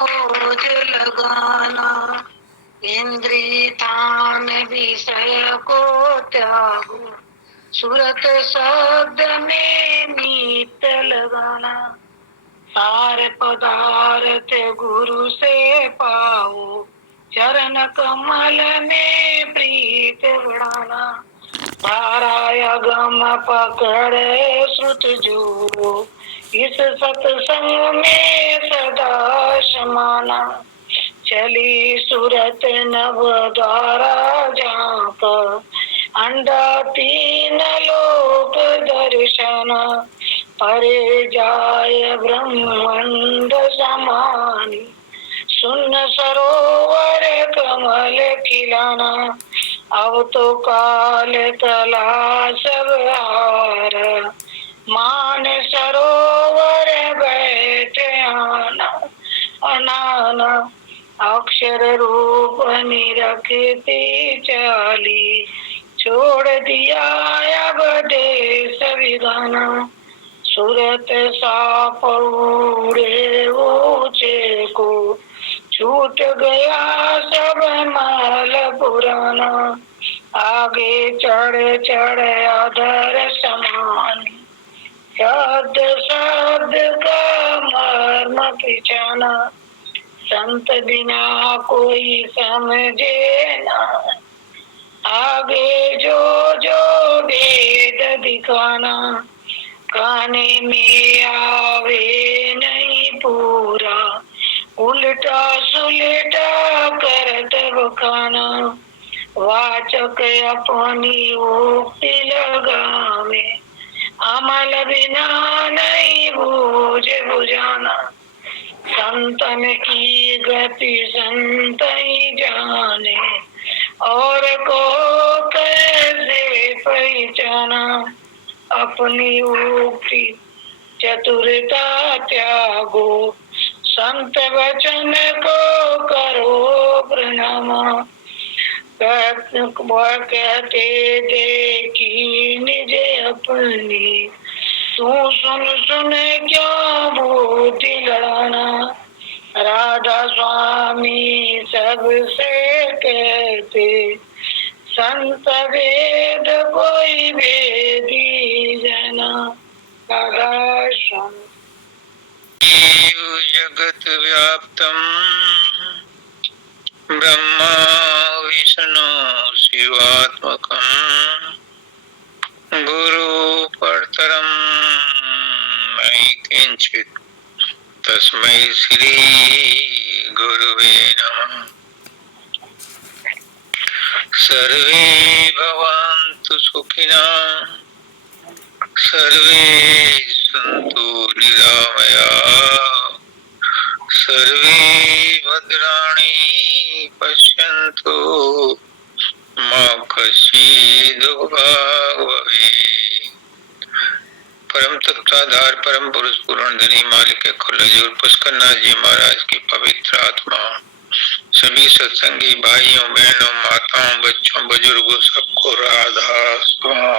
खोज लगाना, इंद्रिय तान विषय को त्यागो, सूरत शब्द में मीत लगाना। सार पदार्थ गुरु से पाओ, चरण कमल में प्रीत बढ़ाना। धारायागम पकड़े श्रुत जो, इस सत्संग में सदा समाना। चली सूरत नव द्वारा झांक, अंडा तीन लोक दर्शन। परे जाय ब्रह्मांड समानी, सुन सरोवर कमल खिलाना। अब तो काल तला सब हार, मान सरोवर बैठ आना। अनाना अक्षर रूप निरखती चाली, छोड़ दिया अब देश विधाना। सूरत साप उड़े ऊंचे को, छूट गया सब माल पुराना। आगे चढ़ चढ़ अधर समान, शब्द शब्द का मर्म पिछाना। संत बिना कोई समझे ना, आगे जो जो वेद दिखाना। काने में आवे नहीं पूरा, उल्टा सुलटा करत बखाना। वाचक अपनी उक्ति लगावे, अमल बिना नहीं बूझ बुझाना। संतन की गति संत ही जाने, और को कैसे पहचाना। अपनी उक्ति चतुरता त्यागो, संत वचन को करो प्रणाम। कहते देखी निज अपनी, तू सुन सुन क्यों बुद्धि लड़ाना। राधा स्वामी सबसे कहते, संत वेद कोई वेदी जना। जगत व्याप्तम ब्रह्मा विष्णु शिवात्मकम, गुरु परतरम नहि किंचित, तस्मै श्री गुरुवे नमः। सर्वे भवन्तु सुखिनः, सर्वे सन्तु निरामयाः, सर्वे भद्राणि पश्यन्तु मा कश्चित् दुःखभाग् भवेत्। परम तत्वाधार परम पुरुष पुराण धनी मालिक खुल्लजी और पुष्करनाथ जी महाराज की पवित्र आत्मा, सभी सत्संगी भाइयों बहनों माताओं बच्चों बुजुर्गों सबको राधा स्वाहा।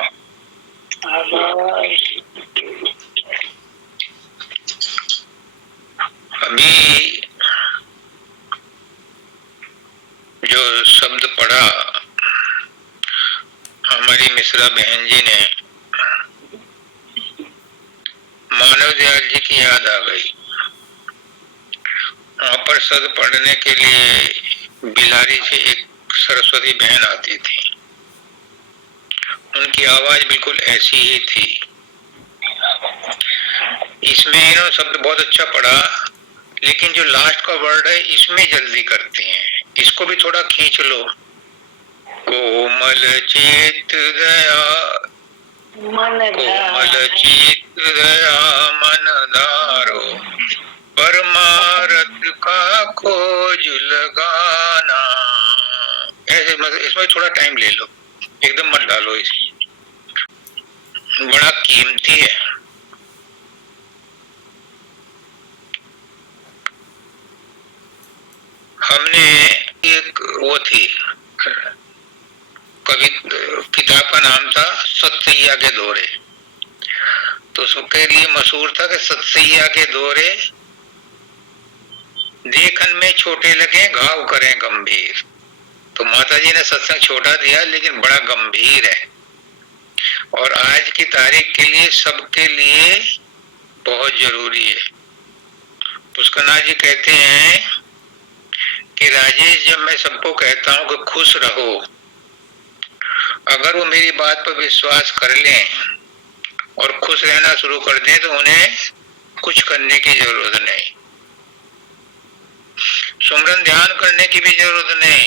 अभी जो शब्द पढ़ा हमारी मिश्रा बहन जी ने, मानव दयाल जी की याद आ गई। वहां पर सद पढ़ने के लिए बिलारी से एक सरस्वती बहन आती थी। उनकी आवाज बिल्कुल ऐसी ही थी। इसमें इन्होंने शब्द बहुत अच्छा पढ़ा, लेकिन जो लास्ट का वर्ड है इसमें जल्दी करते हैं। इसको भी थोड़ा खींच लो। कोमल चित दया, कोमल चित दया मन धारो, परमारथ का खोज लगाना। ऐसे मतलब इसमें थोड़ा टाइम ले लो, एकदम मत डालो। इसमें बड़ा कीमती है। हमने एक वो थी कवि, किताब का नाम था सतसैया के दौरे। तो उसके लिए मशहूर था कि सतसैया के दौरे देखन में छोटे लगे घाव करें गंभीर। तो माता जी ने सत्संग छोटा दिया लेकिन बड़ा गंभीर है, और आज की तारीख के लिए सबके लिए बहुत जरूरी है। पुष्करनाथ जी कहते हैं कि राजेश, जब मैं सबको कहता हूं कि खुश रहो, अगर वो मेरी बात पर विश्वास कर लें और खुश रहना शुरू कर दें तो उन्हें कुछ करने की जरूरत नहीं, सुमरन ध्यान करने की भी जरूरत नहीं।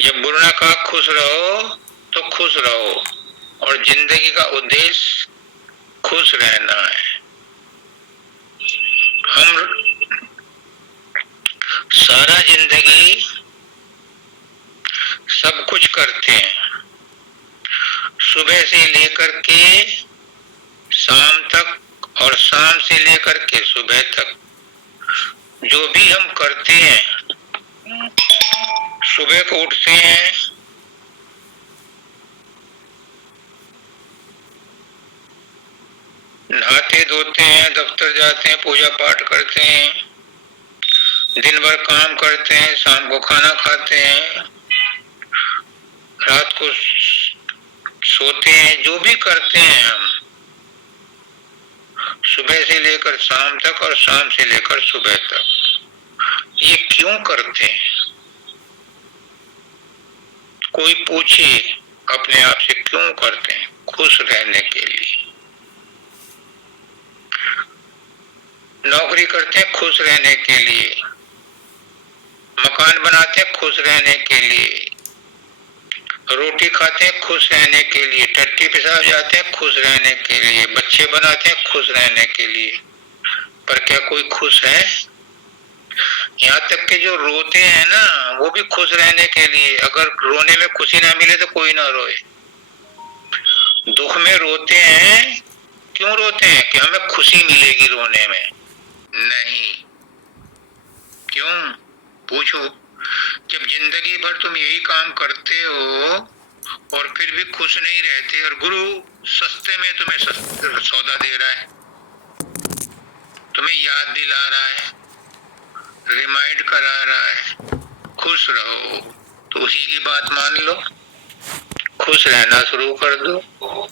जब गुरु ने कहा खुश रहो तो खुश रहो, और जिंदगी का उद्देश्य खुश रहना है। हम सारा जिंदगी सब कुछ करते हैं, सुबह से लेकर के शाम तक और शाम से लेकर के सुबह तक। जो भी हम करते हैं, सुबह को उठते हैं, नहाते धोते हैं, दफ्तर जाते हैं, पूजा पाठ करते हैं, दिन भर काम करते हैं, शाम को खाना खाते हैं, रात को सोते हैं। जो भी करते हैं हम, सुबह से लेकर शाम तक और शाम से लेकर सुबह तक, ये क्यों करते हैं? कोई पूछे अपने आप से, क्यों करते हैं? खुश रहने के लिए। नौकरी करते हैं खुश रहने के लिए, मकान बनाते हैं खुश रहने के लिए, रोटी खाते हैं खुश रहने के लिए, टट्टी पेशाब जाते हैं खुश रहने के लिए, बच्चे बनाते हैं खुश रहने के लिए। पर क्या कोई खुश है? यहाँ तक कि जो रोते हैं ना, वो भी खुश रहने के लिए। अगर रोने में खुशी ना मिले तो कोई ना रोए। दुख में रोते हैं, क्यों रोते हैं? कि हमें खुशी मिलेगी रोने में। नहीं, क्यों? पूछो। जब जिंदगी भर तुम यही काम करते हो और फिर भी खुश नहीं रहते, और गुरु सस्ते में तुम्हें सौदा दे रहा है, तुम्हें याद दिला रहा है, रिमाइंड करा रहा है, खुश रहो, तो उसी की बात मान लो, खुश रहना शुरू कर दो।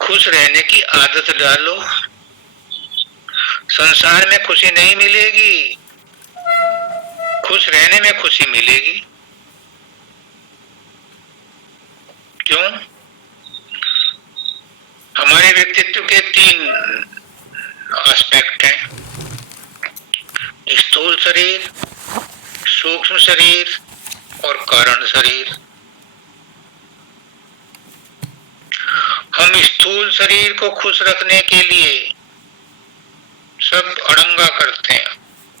खुश रहने की आदत डालो। संसार में खुशी नहीं मिलेगी, खुश रहने में खुशी मिलेगी। क्यों? हमारे व्यक्तित्व के 3 एस्पेक्ट हैं, स्थूल शरीर, सूक्ष्म शरीर और कारण शरीर। हम स्थूल शरीर को खुश रखने के लिए सब अड़ंगा करते हैं,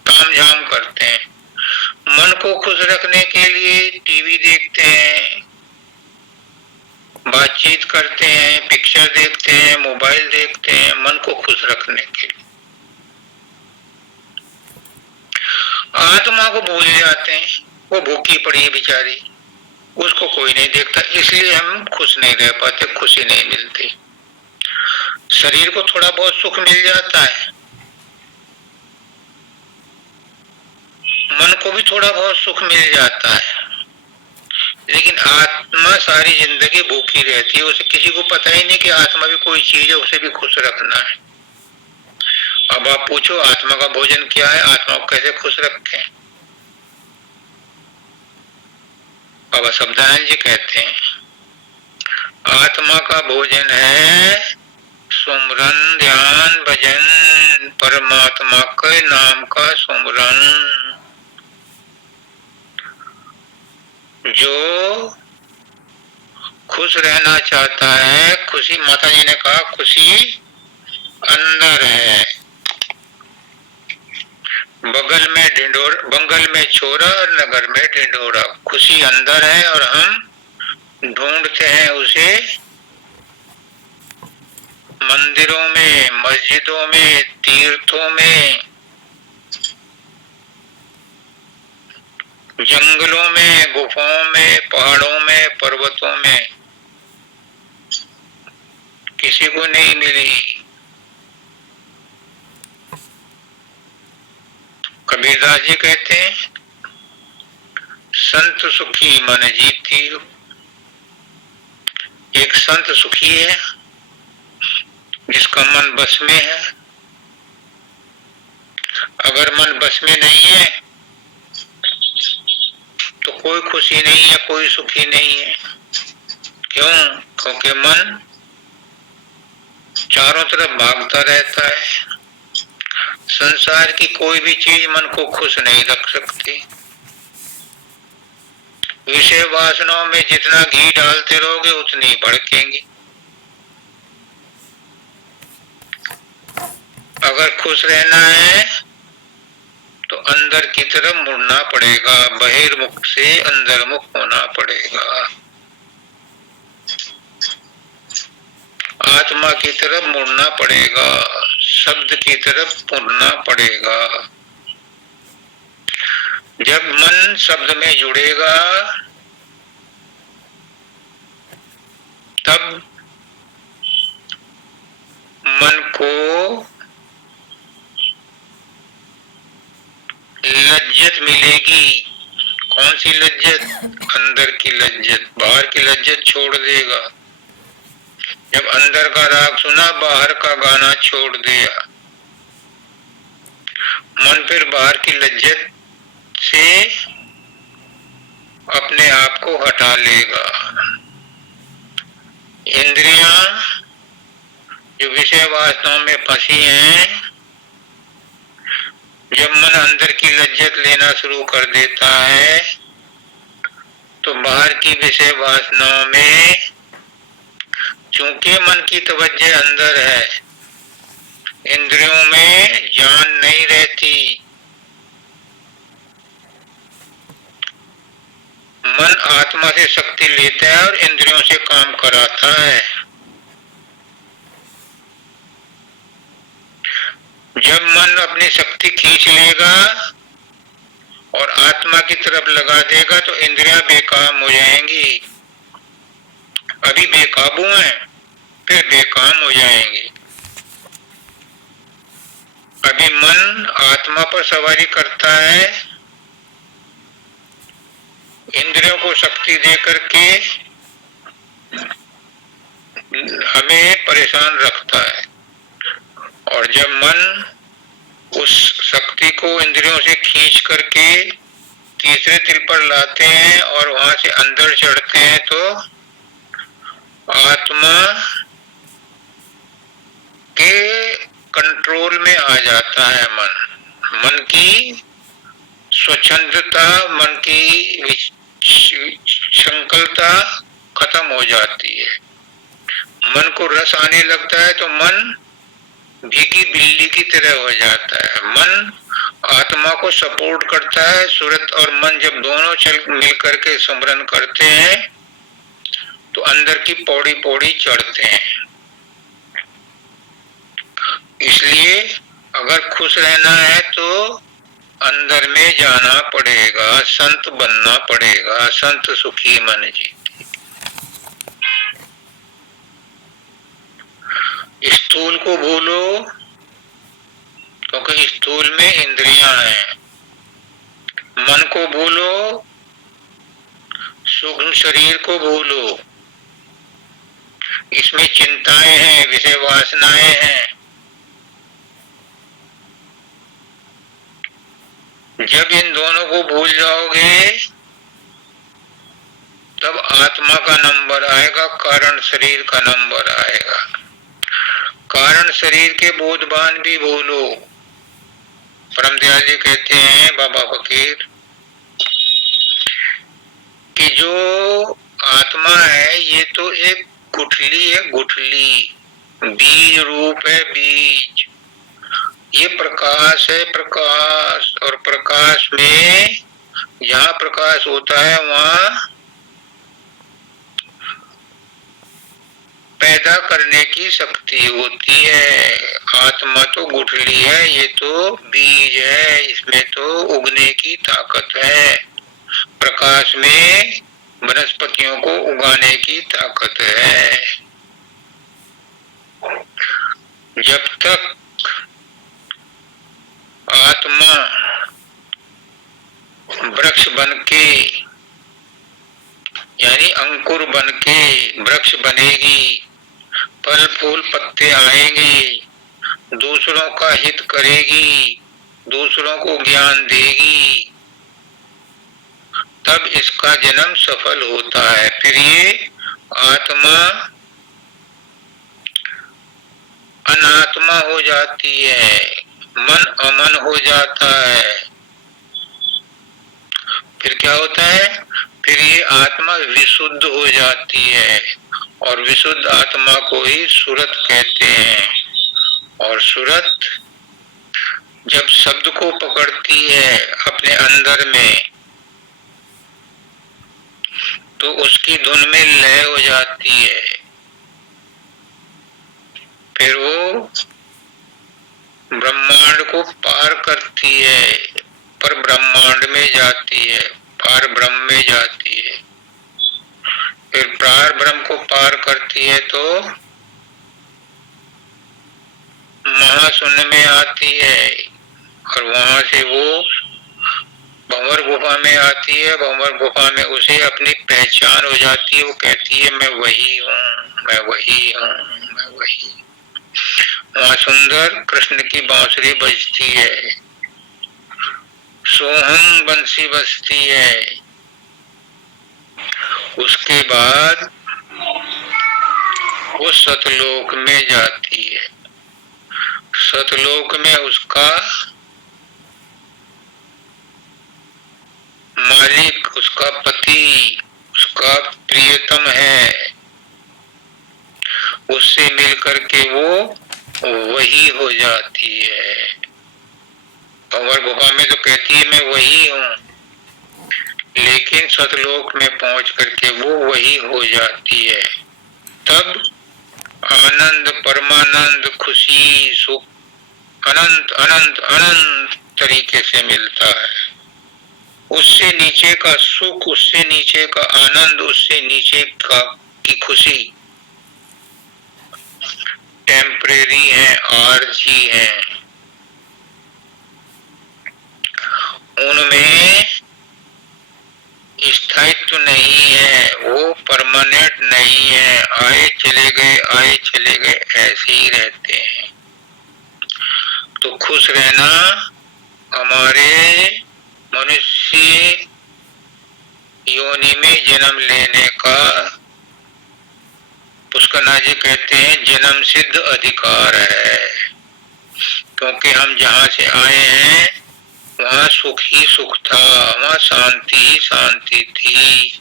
तामझाम करते हैं। मन को खुश रखने के लिए टीवी देखते हैं, बातचीत करते हैं, पिक्चर देखते हैं, मोबाइल देखते हैं, मन को खुश रखने के लिए। आत्मा को भूल जाते हैं, वो भूखी पड़ी है बेचारी, उसको कोई नहीं देखता, इसलिए हम खुश नहीं रह पाते, खुशी नहीं मिलती। शरीर को थोड़ा बहुत सुख मिल जाता है, मन को भी थोड़ा बहुत सुख मिल जाता है, लेकिन आत्मा सारी जिंदगी भूखी रहती है। उसे किसी को पता ही नहीं कि आत्मा भी कोई चीज है, उसे भी खुश रखना है। अब आप पूछो आत्मा का भोजन क्या है, आत्मा को कैसे खुश रखें? बाबा शब्दानंद जी कहते हैं आत्मा का भोजन है सुमरन, ध्यान, भजन, परमात्मा के नाम का सुमरन। जो खुश रहना चाहता है, खुशी, माता जी ने कहा खुशी अंदर है। बंगल में छोरा और नगर में ढिंढोरा। खुशी अंदर है और हम ढूंढते हैं उसे मंदिरों में, मस्जिदों में, तीर्थों में, जंगलों में, गुफाओं में, पहाड़ों में, पर्वतों में। किसी को नहीं मिली। तुलसीदास जी कहते हैं, संत सुखी मन जीती हो। एक संत सुखी है जिसका मन बस में है। अगर मन बस में नहीं है तो कोई खुशी नहीं है, कोई सुखी नहीं है। क्यों? क्योंकि मन चारों तरफ भागता रहता है। संसार की कोई भी चीज मन को खुश नहीं रख सकती। विषय वासनाओं में जितना घी डालते रहोगे उतनी ही भड़केंगी। अगर खुश रहना है तो अंदर की तरफ मुड़ना पड़ेगा, बहिर्मुख से अंतर्मुख होना पड़ेगा, आत्मा की तरफ मुड़ना पड़ेगा, शब्द की तरफ मुड़ना पड़ेगा। जब मन शब्द में जुड़ेगा तब मन को लज्जत मिलेगी। कौन सी लज्जत? अंदर की लज्जत। बाहर की लज्जत छोड़ देगा। जब अंदर का राग सुना, बाहर का गाना छोड़ दिया, मन फिर बाहर की लज्जत से अपने आप को हटा लेगा। इंद्रियां जो विषय वासनाओं में फंसी हैं, जब मन अंदर की लज्जत लेना शुरू कर देता है तो बाहर की विषय वासनाओं में, चूंकि मन की तवज्जो अंदर है, इंद्रियों में जान नहीं रहती। मन आत्मा से शक्ति लेता है और इंद्रियों से काम कराता है। जब मन अपनी शक्ति खींच लेगा और आत्मा की तरफ लगा देगा तो इंद्रियां बेकाम हो जाएंगी। अभी बेकाबू हैं, फिर बेकाम हो जाएंगी। अभी मन आत्मा पर सवारी करता है, इंद्रियों को शक्ति दे करके हमें परेशान रखता है। और जब मन उस शक्ति को इंद्रियों से खींच करके तीसरे तिल पर लाते हैं और वहां से अंदर चढ़ते हैं तो आत्मा के कंट्रोल में आ जाता है मन। मन की स्वच्छंदता, मन की संकल्पता खत्म हो जाती है। मन को रस आने लगता है तो मन भीगी बिल्ली की तरह हो जाता है। मन आत्मा को सपोर्ट करता है। सूरत और मन जब दोनों चल मिल करके स्मरण करते हैं तो अंदर की पौड़ी पौड़ी चढ़ते हैं। इसलिए अगर खुश रहना है तो अंदर में जाना पड़ेगा, संत बनना पड़ेगा। संत सुखी मन जीते। स्थूल को भूलो क्योंकि स्थूल में इंद्रियां हैं। मन को भूलो, सूक्ष्म शरीर को भूलो, इसमें चिंताएं हैं, विषय वासनाएं हैं। जब इन दोनों को भूल जाओगे तब आत्मा का नंबर आएगा, कारण शरीर का नंबर आएगा। कारण शरीर के बोधवान भी भूलो। परम दयाल जी कहते हैं, बाबा फकीर, कि जो आत्मा है ये तो एक गुठली है, गुठली, बीज रूप है, बीज। ये प्रकाश है, प्रकाश। और प्रकाश में जहाँ प्रकाश होता है वहाँ पैदा करने की शक्ति होती है। आत्मा तो गुठली है, ये तो बीज है, इसमें तो उगने की ताकत है। प्रकाश में वनस्पतियों को उगाने की ताकत है। जब तक आत्मा अंकुर बन के वृक्ष बनेगी, फल फूल पत्ते आएंगे, दूसरों का हित करेगी, दूसरों को ज्ञान देगी, तब इसका जन्म सफल होता है। फिर ये आत्मा अनात्मा हो जाती है, मन अमन हो जाता है। फिर क्या होता है? फिर ये आत्मा विशुद्ध हो जाती है, और विशुद्ध आत्मा को ही सुरत कहते हैं। और सुरत जब शब्द को पकड़ती है अपने अंदर में, तो उसकी धुन में लय हो जाती है। फिर वो ब्रह्मांड को पार करती है, पर ब्रह्मांड में जाती है, पार ब्रह्म में जाती है। फिर पार ब्रह्म को पार करती है तो महाशून्य में आती है, और वहां से वो भंवर गुफा में आती है। भंवर गुफा में उसे अपनी पहचान हो जाती है। वो कहती है मैं वही हूँ, मैं वही हूँ, मैं वही। वहाँ सुंदर कृष्ण की बांसुरी बजती है, सोहम बंसी बजती है। उसके बाद वो सतलोक में जाती है। सतलोक में उसका मालिक, उसका पति, उसका प्रियतम है। उससे मिलकर के वो वही हो जाती है। भंवर गुफा में तो कहती है मैं वही हूँ, लेकिन सतलोक में पहुंच करके वो वही हो जाती है। तब आनंद, परमानंद, खुशी, सुख अनंत अनंत अनंत तरीके से मिलता है। उससे नीचे का सुख, उससे नीचे का आनंद, उससे नीचे का की खुशी टेम्परेरी है, आरजी है। उनमें स्थायित्व नहीं है, वो परमानेंट नहीं है। आए चले गए, आए चले गए, ऐसे ही रहते हैं। तो खुश रहना हमारे मनुष्य योनि में जन्म लेने का, पुष्करनाथ जी कहते हैं, जन्म सिद्ध अधिकार है। क्योंकि हम जहाँ से आए हैं वहाँ सुख ही सुख था, वहाँ शांति ही शांति थी,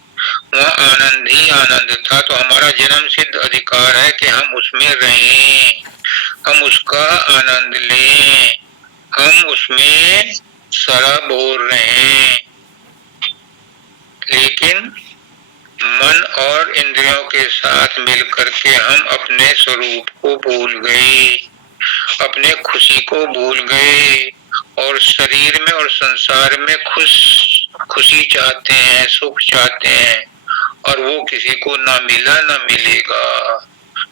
वहाँ आनंद ही आनंद था। तो हमारा जन्म सिद्ध अधिकार है कि हम उसमें रहें, हम उसका आनंद लें, हम उसमें सराबोर रहें। लेकिन मन और इंद्रियों के साथ मिलकर के हम अपने स्वरूप को भूल गए, अपने खुशी को भूल गए, और शरीर में और संसार में खुशी चाहते हैं, सुख चाहते हैं, और वो किसी को ना मिला ना मिलेगा।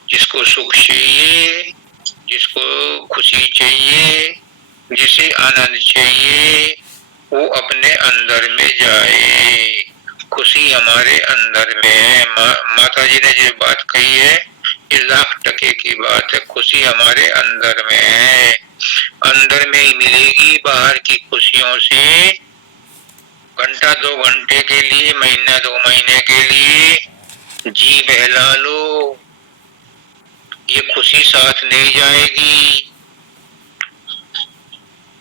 जिसको सुख चाहिए, जिसको खुशी चाहिए, जिसे आनंद चाहिए, वो अपने अंदर में जाए। खुशी हमारे अंदर में है। माता जी ने जो बात कही है ये 1,00,000% की बात है। खुशी हमारे अंदर में है, अंदर में ही मिलेगी। बाहर की खुशियों से घंटा 2 घंटे के लिए, महीना 2 महीने के लिए जी बहला लो, ये खुशी साथ नहीं जाएगी।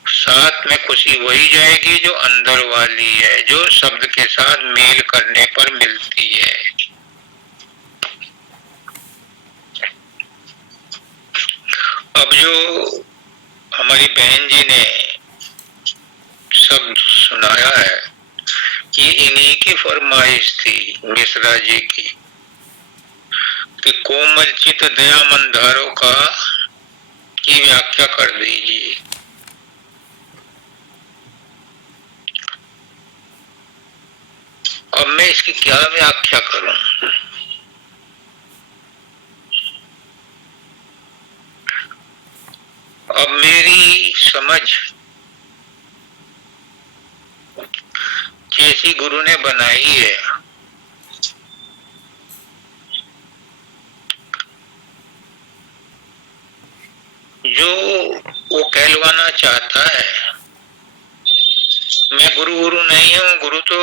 साथ में खुशी वही जाएगी जो अंदर वाली है, जो शब्द के साथ मेल करने पर मिलती है। अब जो हमारी बहन जी ने शब्द सुनाया है कि इन्हीं की फरमाइश थी, मिश्रा जी की, कि कोमल चित दया मंदारों का की व्याख्या कर दीजिए। अब मैं इसकी क्या व्याख्या करूं? अब मेरी समझ जैसी गुरु ने बनाई है, जो वो कहलवाना चाहता है, मैं गुरु गुरु नहीं हूँ, गुरु तो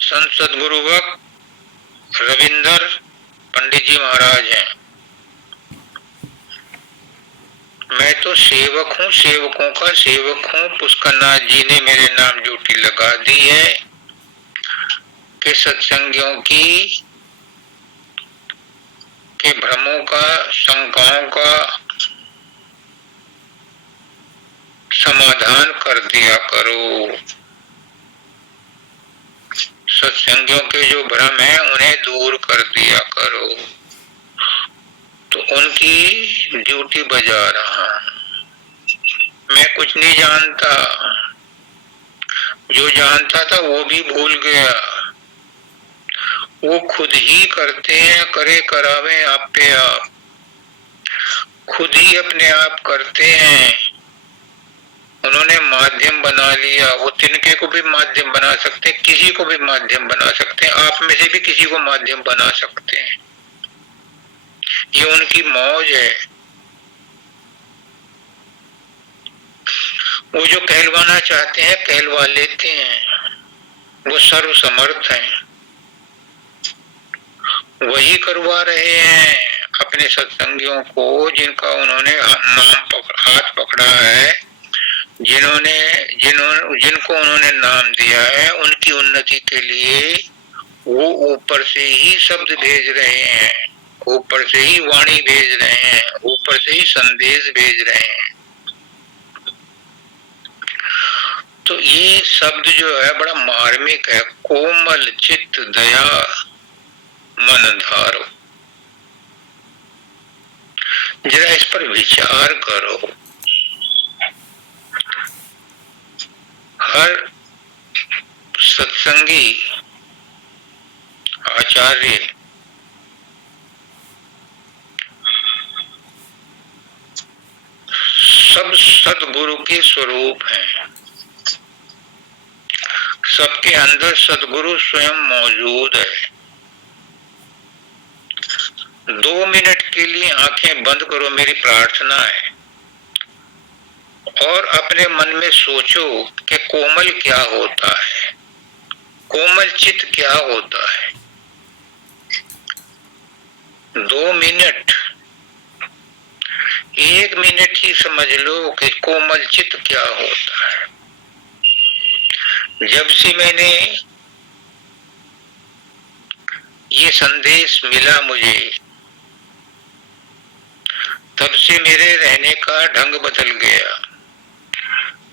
संत सदगुरु भक्त रविंदर पंडित जी महाराज हैं। मैं तो सेवक हूँ, सेवकों का सेवक हूँ। पुष्करनाथ जी ने मेरे नाम ड्यूटी लगा दी है कि सत्संगियों के भ्रमों का, शंकाओं का समाधान कर दिया करो। सत्संगियों के जो भ्रम है उन्हें दूर कर दिया करो। तो उनकी ड्यूटी बजा रहा। मैं कुछ नहीं जानता, जो जानता था वो भी भूल गया। वो खुद ही करते हैं, करे करावे आप पे आप, खुद ही अपने आप करते हैं। उन्होंने माध्यम बना लिया। वो तिनके को भी माध्यम बना सकते हैं, किसी को भी माध्यम बना सकते हैं, आप में से भी किसी को माध्यम बना सकते हैं। ये उनकी मौज है। वो जो कहलवाना चाहते हैं कहलवा लेते हैं। वो सर्वसमर्थ हैं, वही करवा रहे हैं अपने सत्संगियों को जिनका उन्होंने हाथ पकड़ा है, जिनको उन्होंने नाम दिया है। उनकी उन्नति के लिए वो ऊपर से ही शब्द भेज रहे हैं, ऊपर से ही वाणी भेज रहे हैं, ऊपर से ही संदेश भेज रहे हैं। तो ये शब्द जो है बड़ा मार्मिक है। कोमल चित्त दया मन धारो। जरा इस पर विचार करो। हर सत्संगी आचार्य सब सदगुरु के स्वरूप हैं। सबके अंदर सदगुरु स्वयं मौजूद है। 2 मिनट के लिए आंखें बंद करो, मेरी प्रार्थना है, और अपने मन में सोचो कि कोमल क्या होता है, कोमल चित्त क्या होता है। 2 मिनट, 1 मिनट ही समझ लो कि कोमल चित्त क्या होता है। जब से मैंने ये संदेश मिला मुझे, तब से मेरे रहने का ढंग बदल गया,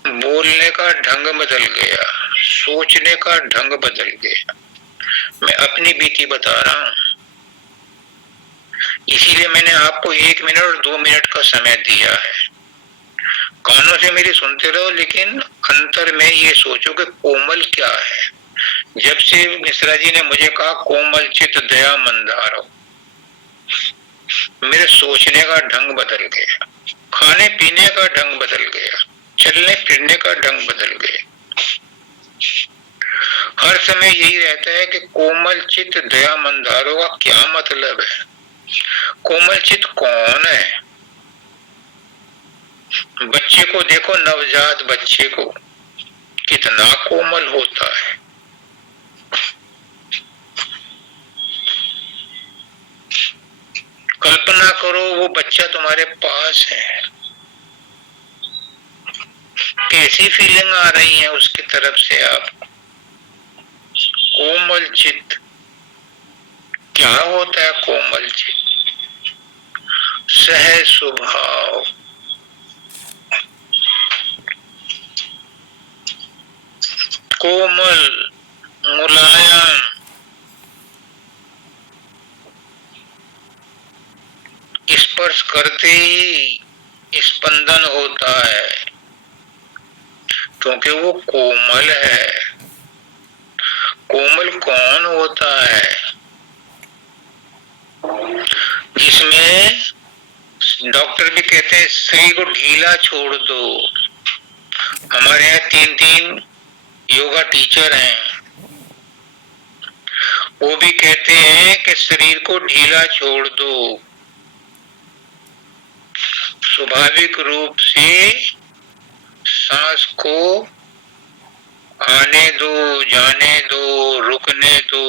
बोलने का ढंग बदल गया, सोचने का ढंग बदल गया। मैं अपनी बीती बता रहा हूं, इसीलिए मैंने आपको 1 मिनट और 2 मिनट का समय दिया है। कानों से मेरी सुनते रहो, लेकिन अंतर में ये सोचो कि कोमल क्या है। जब से मिश्रा जी ने मुझे कहा कोमल चित्त दया मन धारो, मेरे सोचने का ढंग बदल गया, खाने पीने का ढंग बदल गया, चलने फिरने का ढंग बदल गया। हर समय यही रहता है कि कोमल चित्त दया मन धारो का क्या मतलब है। कोमल चित्त कौन है? बच्चे को देखो, नवजात बच्चे को, कितना कोमल होता है। कल्पना करो वो बच्चा तुम्हारे पास है, कैसी फीलिंग आ रही है उसकी तरफ से आपको। कोमल चित्त क्या होता है? कोमल चित्त सहज स्वभाव, कोमल मुलायम, स्पर्श करते ही स्पंदन होता है, क्योंकि वो कोमल है। कोमल कौन होता है? जिसमें डॉक्टर भी कहते हैं शरीर को ढीला छोड़ दो। हमारे यहाँ 3 योगा टीचर हैं, वो भी कहते हैं कि शरीर को ढीला छोड़ दो। स्वाभाविक रूप से सांस को आने दो, जाने दो, रुकने दो,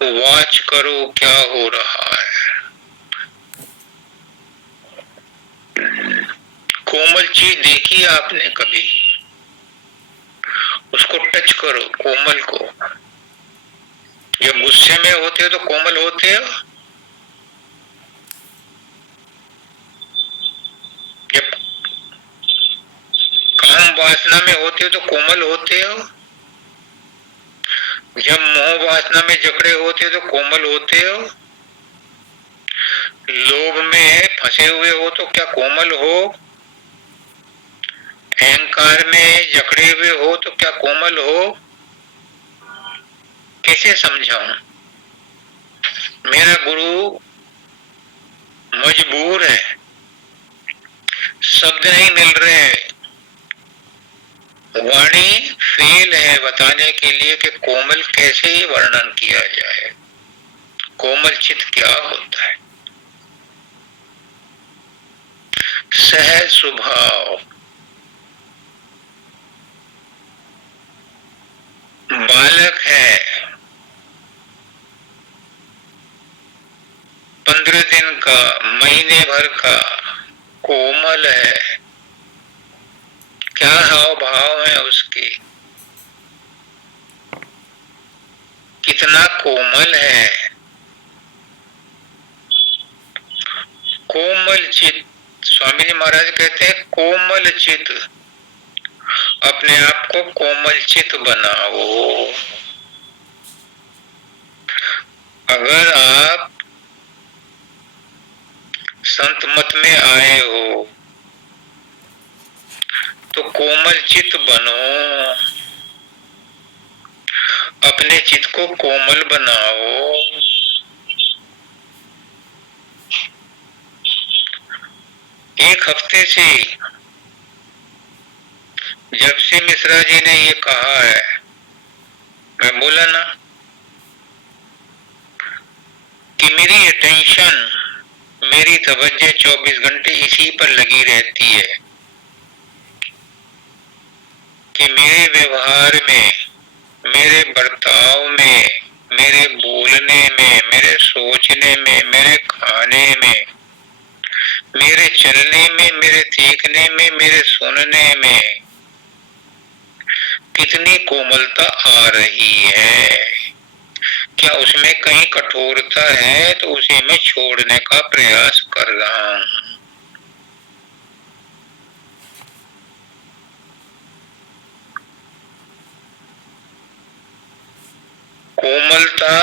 वॉच करो क्या हो रहा है। कोमल चीज देखी आपने कभी? उसको टच करो, कोमल को। जब गुस्से में होते हो तो कोमल होते हो, जब काम वासना में होते हो तो कोमल होते हो, जब मोह वासना में जकड़े होते हो तो कोमल होते हो, लोभ में फंसे हुए हो तो क्या कोमल हो, अहंकार में जकड़े हुए हो तो क्या कोमल हो? कैसे समझाऊं? मेरा गुरु मजबूर है, शब्द नहीं मिल रहे, वाणी फेल है बताने के लिए कि कोमल कैसे वर्णन किया जाए, कोमल चित्त क्या होता है। सहज स्वभाव, बालक है, 15 दिन का, महीने भर का, कोमल है। क्या हाव भाव है उसके, कितना कोमल है। कोमल चित्त, स्वामी जी महाराज कहते हैं कोमल चित्त, अपने आप को कोमल चित्त बनाओ। अगर आप संत मत में आए हो तो कोमल चित्त बनो, अपने चित्त को कोमल बनाओ। एक हफ्ते से जब से मिश्रा जी ने ये कहा है, मैं बोला ना कि मेरी अटेंशन, मेरी तवज्जो 24 घंटे इसी पर लगी रहती है कि मेरे व्यवहार में, मेरे बर्ताव में, मेरे बोलने में, मेरे सोचने में, मेरे खाने में, मेरे चलने में, मेरे देखने में, मेरे सुनने में कितनी कोमलता आ रही है। क्या उसमें कहीं कठोरता है तो उसे मैं छोड़ने का प्रयास कर रहा हूं। कोमलता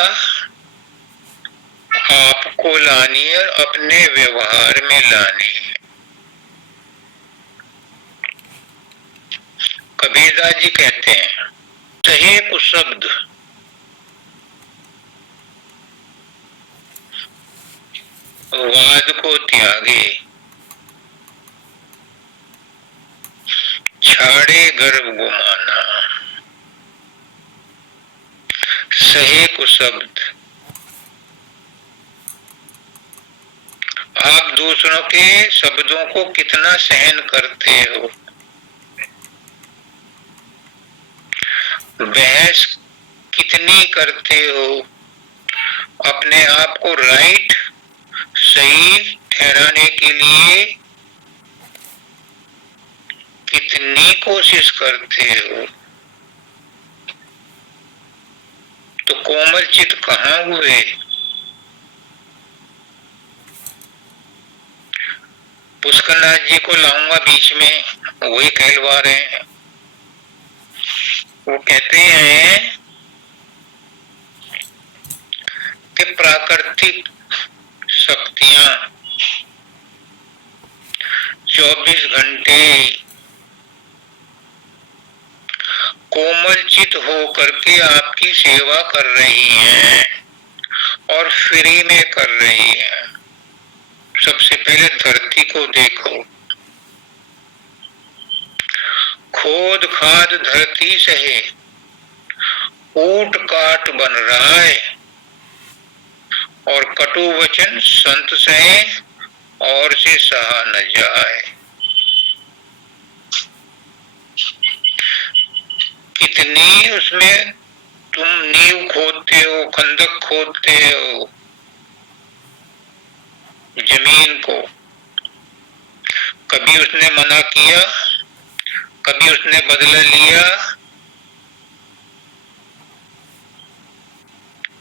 आपको लानी है, अपने व्यवहार में लानी है। कबीरदास जी कहते हैं, सहे कुशब्द वाद को त्यागे, छाड़े गर्भ गुमाना। सहे कुशब्द, आप दूसरों के शब्दों को कितना सहन करते हो, बहस कितनी करते हो, अपने आप को राइट, सही ठहराने के लिए कितनी कोशिश करते हो। तो कोमल चित्त कहाँ हुए? पुष्करनाथ जी को लाऊंगा बीच में, वही कहलवा रहे हैं। वो कहते हैं कि प्राकृतिक शक्तियां 24 घंटे कोमल चित हो करके आपकी सेवा कर रही हैं और फ्री में कर रही हैं। सबसे पहले धरती को देखो, खोद खाद धरती सहे, ऊट काट बन रहा है, और कटु वचन संत सहे और से सहा न जाए। कितनी उसमें तुम नींव खोदते हो, खंदक खोदते हो जमीन को। कभी उसने मना किया, कभी उसने बदला लिया।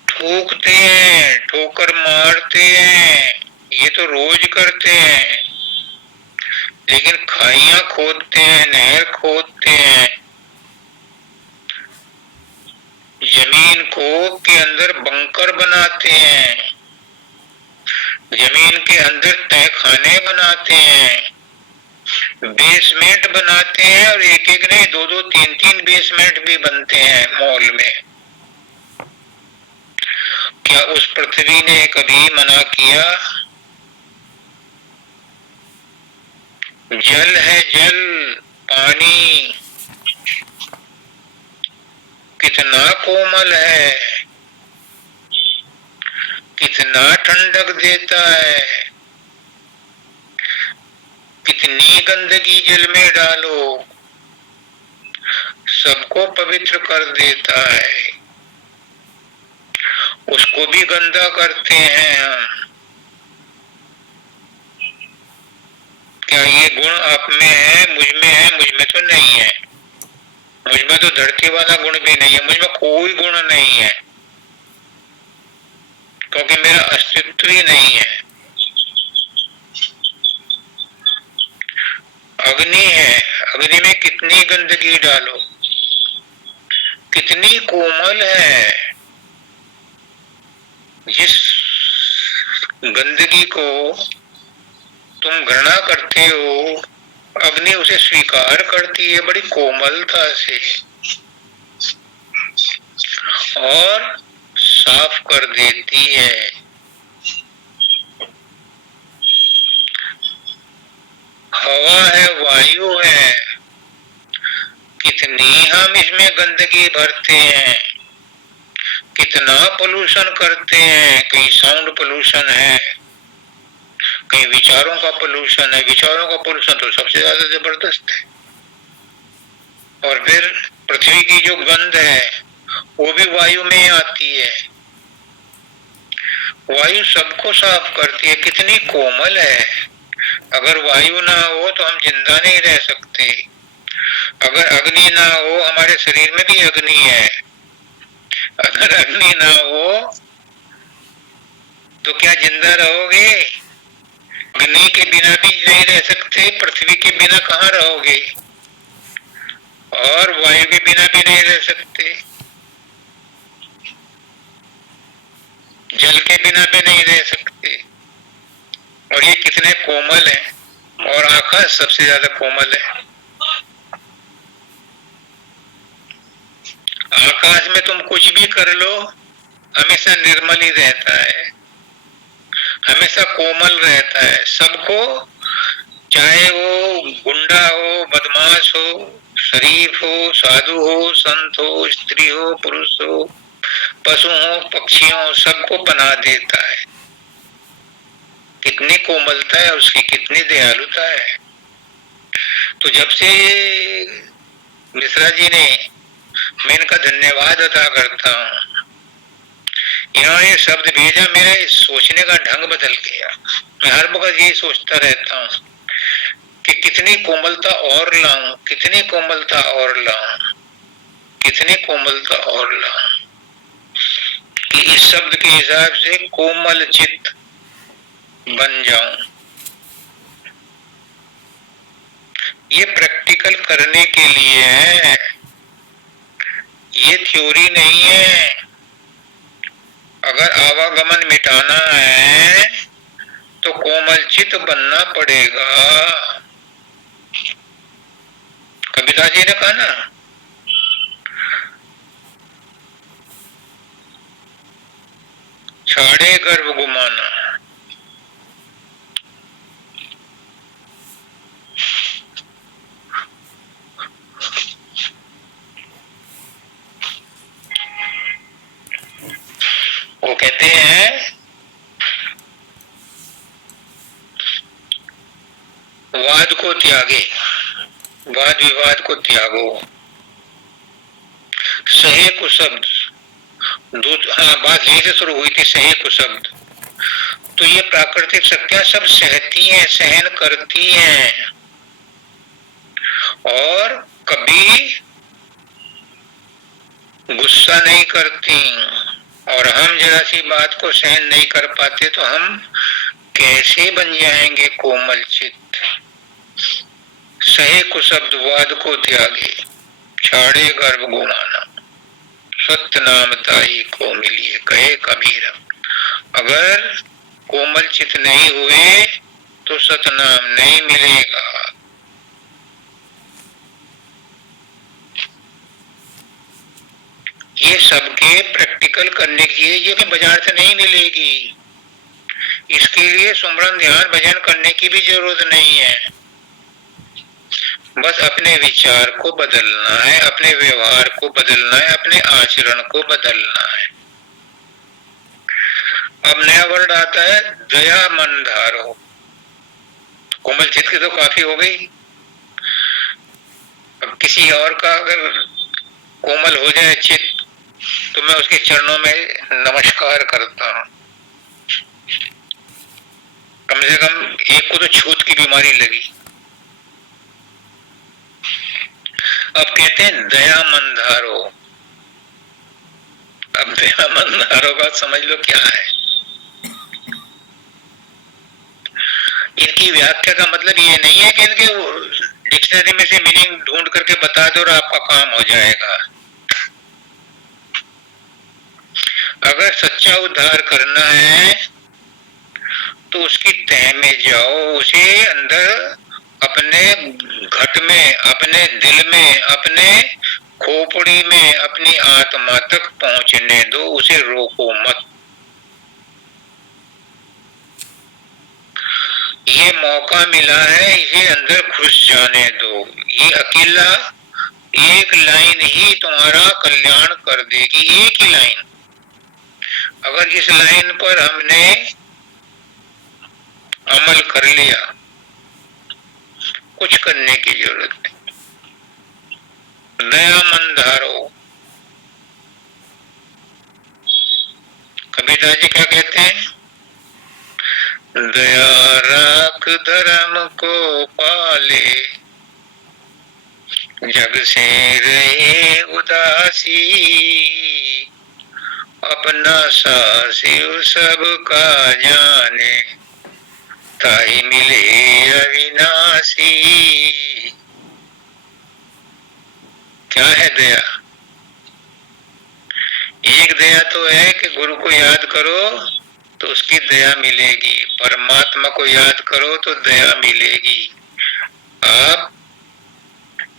ठोकते हैं, ठोकर मारते हैं, ये तो रोज करते हैं। लेकिन खाइयां खोदते हैं, नहर खोदते हैं, जमीन को के अंदर बंकर बनाते हैं, जमीन के अंदर तहखाने बनाते हैं, बेसमेंट बनाते हैं, और एक एक नहीं, दो दो तीन तीन बेसमेंट भी बनते हैं मॉल में। क्या उस पृथ्वी ने कभी मना किया? जल है जल, पानी कितना कोमल है, कितना ठंडक देता है। कितनी गंदगी जल में डालो, सबको पवित्र कर देता है। उसको भी गंदा करते हैं हम। क्या ये गुण आप में है, मुझ में है? मुझ में तो नहीं है। मुझ में तो धरती वाला गुण भी नहीं है, मुझ में कोई गुण नहीं है, क्योंकि मेरा अस्तित्व ही नहीं है। अग्नि है, अग्नि में कितनी गंदगी डालो, कितनी कोमल है। जिस गंदगी को तुम घृणा करते हो, अग्नि उसे स्वीकार करती है बड़ी कोमलता से और साफ कर देती है। हवा है, वायु है, कितनी हम इसमें गंदगी भरते हैं, कितना पोल्यूशन करते हैं। कहीं साउंड पोल्यूशन है, कहीं विचारों का पोल्यूशन है। विचारों का पोल्यूशन तो सबसे ज्यादा जबरदस्त है। और फिर पृथ्वी की जो गंध है वो भी वायु में आती है। वायु सबको साफ करती है, कितनी कोमल है। अगर वायु ना हो तो हम जिंदा नहीं रह सकते। अगर अग्नि ना हो, हमारे शरीर में भी अग्नि है, अगर अग्नि ना हो तो क्या जिंदा रहोगे? अग्नि के बिना भी नहीं रह सकते, पृथ्वी के बिना कहाँ रहोगे, और वायु के बिना भी नहीं रह सकते, जल के बिना भी नहीं रह सकते। और ये कितने कोमल हैं। और आकाश सबसे ज्यादा कोमल है। आकाश में तुम कुछ भी कर लो, हमेशा निर्मल ही रहता है, हमेशा कोमल रहता है। सबको, चाहे वो गुंडा हो, बदमाश हो, शरीफ हो, साधु हो, संत हो, स्त्री हो, पुरुष हो, पशु हो, पक्षी हो, सबको पनाह देता है। कितनी कोमलता है उसकी, कितनी दयालुता है। तो जब से मिश्रा जी ने, मैं इनका धन्यवाद अदा करता हूँ, इन्होंने शब्द भेजा, मेरे सोचने का ढंग बदल गया। मैं हर वक्त यही सोचता रहता हूँ कि कितनी कोमलता और लाऊं, कितनी कोमलता और लाऊं, कितनी कोमलता और लाऊं, कि इस शब्द के हिसाब से कोमल चित्त बन जाऊं। ये प्रैक्टिकल करने के लिए है, ये थ्योरी नहीं है। अगर आवागमन मिटाना है तो कोमल चित्त बनना पड़ेगा। कबीर जी ने कहा ना, छाड़े गर्भ गुमाना। वो कहते हैं त्यागे, वाद विवाद को त्यागो। सहे कुशब्द, बात यहीं से शुरू हुई थी, सहे कुशब्द। तो ये प्राकृतिक शक्तियां सब सहती हैं, सहन करती हैं, और कभी गुस्सा नहीं करती। और हम जरा सी बात को सहन नहीं कर पाते तो हम कैसे बन जाएंगे कोमल चित्त। सहे कुशब्द वाद को त्यागे, छाड़े गर्भ गुमाना, सत्य नाम ताई को मिलिए कहे कबीर। अगर कोमल चित नहीं हुए तो सतनाम नहीं मिलेगा। ये सबके प्रैक्टिकल करने की है, ये भी बाजार से नहीं मिलेगी। इसके लिए सुमरन ध्यान भजन करने की भी जरूरत नहीं है। बस अपने विचार को बदलना है, अपने व्यवहार को बदलना है, अपने आचरण को बदलना है। अब नया वर्ड आता है दया मन धारो। कोमल चित्त की तो काफी हो गई, अब किसी और का अगर कोमल हो जाए चित्त तो मैं उसके चरणों में नमस्कार करता हूं। कम से कम एक को तो छूत की बीमारी लगी। अब कहते हैं दया मन धारो। अब दया मन धारो का समझ लो क्या है। इनकी व्याख्या का मतलब ये नहीं है कि इनके डिक्शनरी में से मीनिंग ढूंढ करके बता दो और आपका काम हो जाएगा। अगर सच्चा उद्धार करना है तो उसकी तह में जाओ, उसे अंदर अपने घट में, अपने दिल में, अपने खोपड़ी में, अपनी आत्मा तक पहुंचने दो, उसे रोको मत। ये मौका मिला है, इसे अंदर घुस जाने दो। ये अकेला एक लाइन ही तुम्हारा कल्याण कर देगी, एक ही लाइन। अगर इस लाइन पर हमने अमल कर लिया, कुछ करने की जरूरत नहीं। दया मन धारो। कबीरदास जी क्या कहते हैं? दया राख धर्म को पाले, जग से रहे उदासी, अपना सा शिव सब का जाने, ताहि मिले अविनाशी। क्या है दया? एक दया तो है कि गुरु को याद करो तो उसकी दया मिलेगी, परमात्मा को याद करो तो दया मिलेगी। आप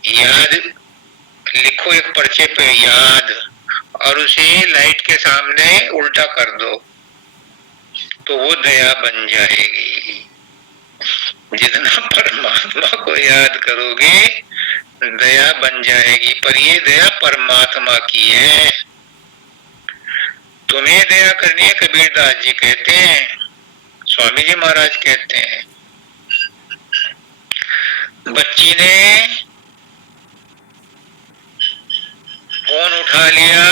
याद लिखो एक पर्चे पे, याद, और उसे लाइट के सामने उल्टा कर दो तो वो दया बन जाएगी। जितना परमात्मा को याद करोगे दया बन जाएगी, पर ये दया परमात्मा की है, तुम्हें दया करनी है। कबीरदास जी कहते हैं, स्वामी जी महाराज कहते हैं, बच्ची ने फोन उठा लिया,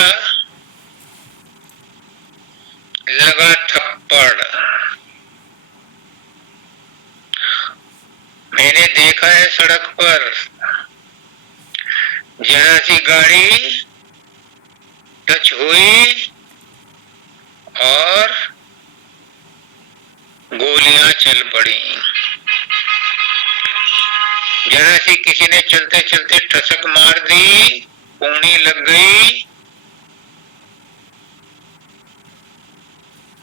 लगा थप्पड़। मैंने देखा है सड़क पर जरा सी गाड़ी टच हुई और गोलियां चल पड़ी। जरा सी किसी ने चलते चलते ठसक मार दी, पूनी लग गई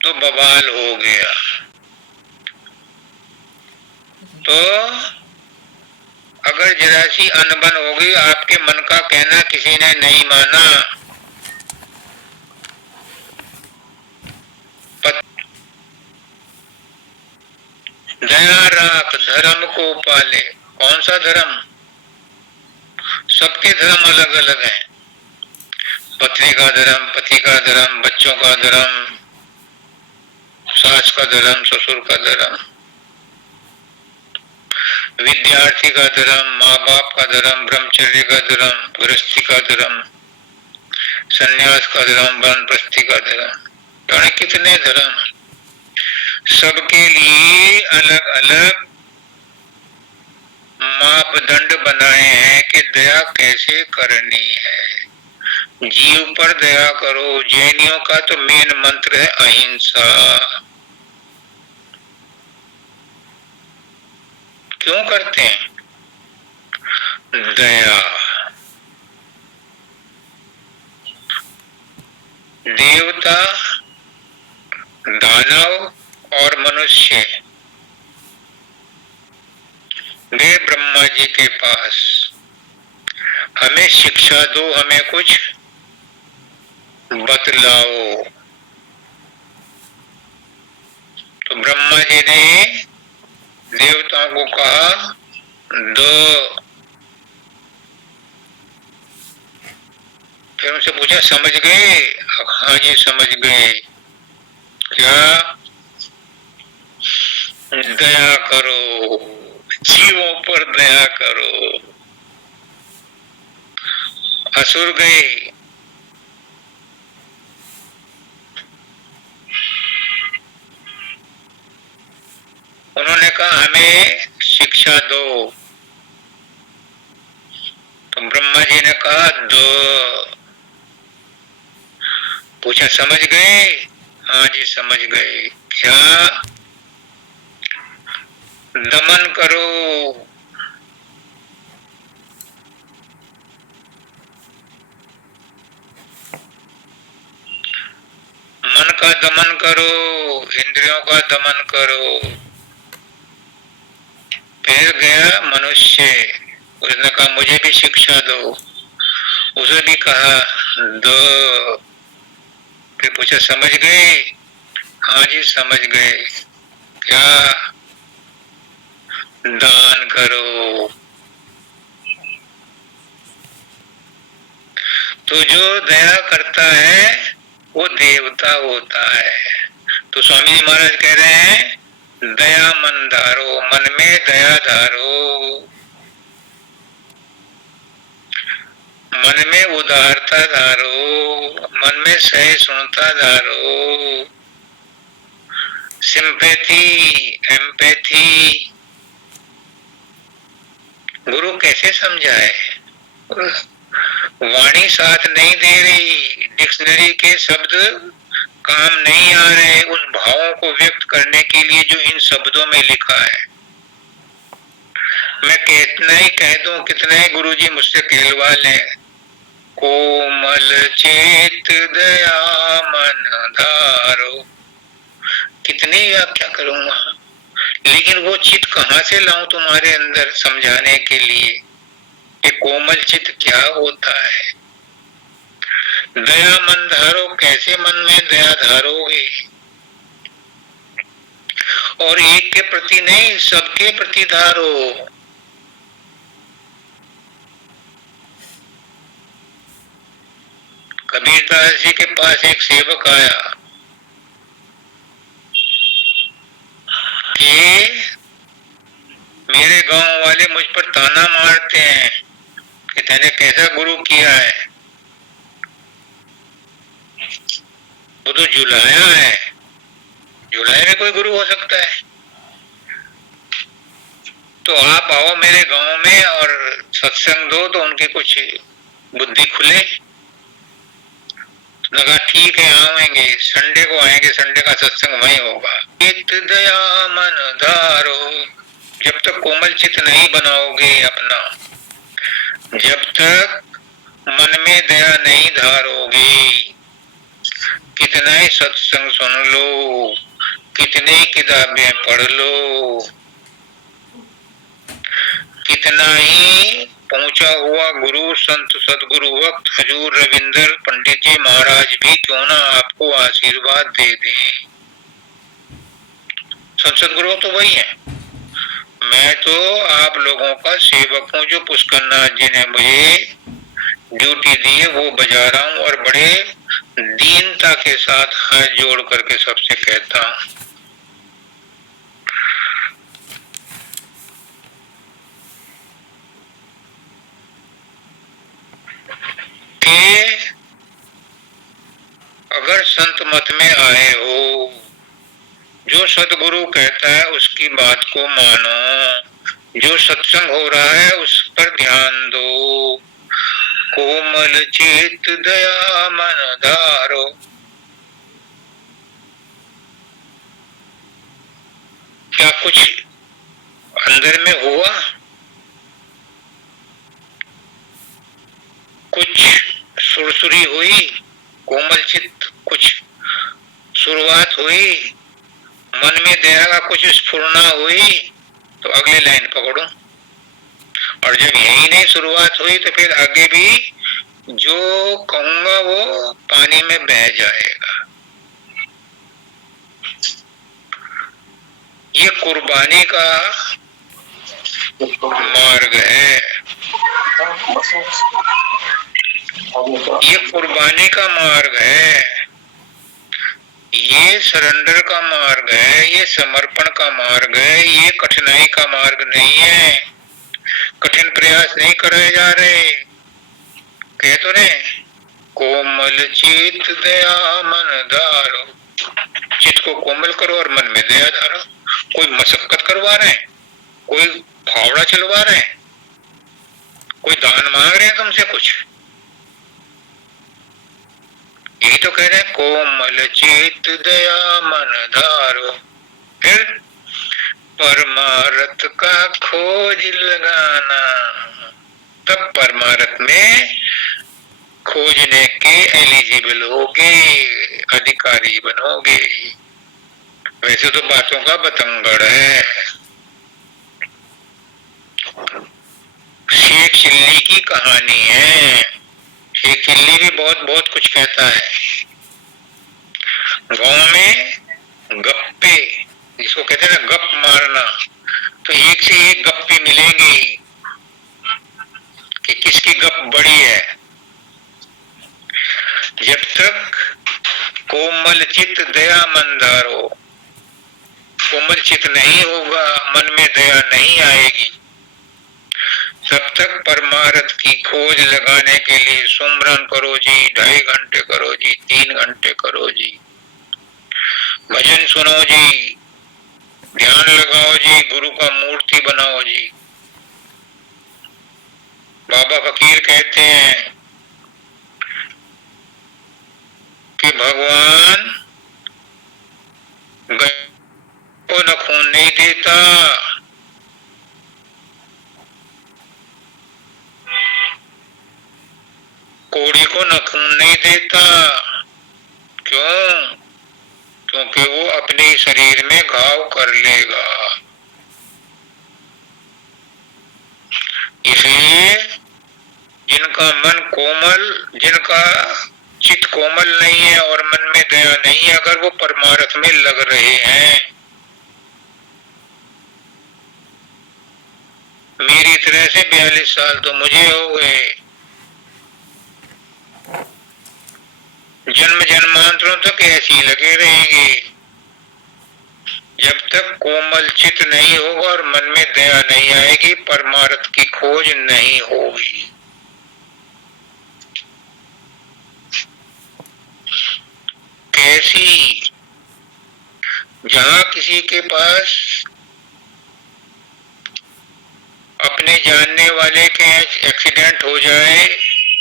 तो बवाल हो गया। तो अगर जरा सी अनबन हो गई, आपके मन का कहना किसी ने नहीं माना, दया राख धर्म को पाले। कौन सा धर्म? सबके धर्म अलग अलग हैं। पत्नी का धर्म, पति का धर्म, बच्चों का धर्म, सास का धर्म, ससुर का धर्म। विद्यार्थी का धर्म, माँ बाप का धर्म, ब्रह्मचर्य का धर्म, गृहस्थी का धर्म, संन्यास का धर्म, वानप्रस्थी का धर्म, जाने कितने धर्म। सबके लिए अलग अलग मापदंड बनाए हैं कि दया कैसे करनी है। जीव पर दया करो। जैनियों का तो मेन मंत्र है अहिंसा। क्यों करते हैं? दया। देवता, दानव और मनुष्य गए ब्रह्मा जी के पास, हमें शिक्षा दो, हमें कुछ बतलाओ। तो ब्रह्मा जी ने देवताओं को कहा दो। फिर उनसे पूछा समझ गए? हाँ जी समझ गए। क्या? दया करो, जीवों पर दया करो। असुर गए, उन्होंने कहा हमें शिक्षा दो। तो ब्रह्मा जी ने कहा दो। पूछा समझ गए? हाँ जी समझ गए। क्या? दमन करो, मन का दमन करो, इंद्रियों का दमन करो। फिर गया मनुष्य, उसने कहा मुझे भी शिक्षा दो। उसे भी कहा दो। फिर पूछा समझ गए? हाँ जी समझ गए। क्या? दान करो। तो जो दया करता है वो देवता होता है। तो स्वामी जी महाराज कह रहे हैं दया मन धारो, मन में दया धारो, मन में उदारता धारो, मन में सहिष्णुता धारो, सिंपैथी, एम्पैथी। गुरु कैसे समझाए? वाणी साथ नहीं दे रही, डिक्शनरी के शब्द काम नहीं आ रहे उस भावों को व्यक्त करने के लिए जो इन शब्दों में लिखा है। मैं कितना ही कह दूं, कितना ही गुरुजी मुझसे कहलवा लें, कोमल चेत दया मन धारो, कितनी व्याख्या करूंगा, लेकिन वो चित्त कहाँ से लाऊं तुम्हारे अंदर समझाने के लिए कि कोमल चित्त क्या होता है। दया मन धारो, कैसे मन में दया धारोगे? और एक के प्रति नहीं, सबके प्रति धारो। कबीरदास जी के पास एक सेवक आया कि मेरे गांव वाले मुझ पर ताना मारते हैं कि तूने कैसा गुरु किया है, वो तो जुलाया है, जुलाई में कोई गुरु हो सकता है? तो आप आओ मेरे गांव में और सत्संग दो तो उनकी कुछ बुद्धि खुले। तो कहा ठीक है आएंगे, संडे को आएंगे, संडे का सत्संग वहीं होगा। चित दया मन धारो, जब तक कोमल चित्त नहीं बनाओगे अपना, जब तक मन में दया नहीं धारोगे, कितना ही सत्संग सुन लो, कितनी किताबें पढ़ लो, कितना ही पहुंचा हुआ गुरु संत सदगुरु वक्त हजूर रविंदर पंडित जी महाराज भी क्यों ना आपको आशीर्वाद दे दें। संत सदगुरु तो वही है, मैं तो आप लोगों का सेवक हूँ। जो पुष्करनाथ जी ने मुझे ड्यूटी दी है वो बजा रहा हूँ और बड़े दीनता के साथ हाथ जोड़ करके सबसे कहता हूँ इसलिए अगर संत मत में आए हो, जो सदगुरु कहता है उसकी बात को मानो, जो सत्संग हो रहा है उस पर ध्यान दो। कोमल चित दया मन धारो। क्या कुछ अंदर में हुआ? कुछ सुरसुरी हुई? कोमल चित्त कुछ शुरुआत हुई? मन में दया का कुछ स्फुरना हुई? तो अगले लाइन पकड़ो। और जब यही नहीं शुरुआत हुई तो फिर आगे भी जो कहूंगा वो पानी में बह जाएगा। ये कुर्बानी का मार्ग है, ये कुर्बानी का मार्ग है, ये सरेंडर का मार्ग है, ये समर्पण का मार्ग है, ये कठिनाई का मार्ग नहीं है। कठिन प्रयास नहीं कराए जा रहे। कह तो ने कोमल चित दया मन धारो। चित्त को कोमल करो और मन में दया धारो। कोई मशक्कत करवा रहे हैं, कोई फावड़ा चलवा रहे हैं, कोई दान मांग रहे हैं तुमसे कुछ? यही तो कह रहे हैं कोमल चित दया मन धारो। फिर परमारथ का खोज लगाना। तब परमारथ में खोजने के एलिजिबल होगे, अधिकारी बनोगे। वैसे तो बातों का बतंगड़ है। शेख चिल्ली की कहानी है। शेख चिल्ली भी बहुत बहुत कुछ कहता है। गांव में गप्पे, जिसको कहते हैं ना गप मारना, तो एक से एक गप्पे मिलेंगे कि किसकी गप बड़ी है। जब तक कोमल चित दया मन धारो, कोमल चित नहीं होगा, मन में दया नहीं आएगी, तब तक परमार्थ की खोज लगाने के लिए सुमरन करो जी, 2.5 घंटे करो जी, 3 घंटे करो जी, भजन सुनो जी, ध्यान लगाओ जी, गुरु का मूर्ति बनाओ जी। बाबा फकीर कहते हैं कि भगवान गाय को न खून नहीं देता, कोड़ी को न खून नहीं देता। क्यों? क्योंकि वो अपने शरीर में घाव कर लेगा। इसलिए जिनका मन कोमल, जिनका चित्त कोमल नहीं है और मन में दया नहीं है, अगर वो परमार्थ में लग रहे हैं, मेरी तरह से 42 साल तो मुझे हो गए, जन्म जन्मांतरों तक ऐसी लगे रहेंगे। जब तक कोमल चित्त नहीं होगा और मन में दया नहीं आएगी, परमार्थ की खोज नहीं होगी। कैसी? जहां किसी के पास अपने जानने वाले के एक्सीडेंट हो जाए,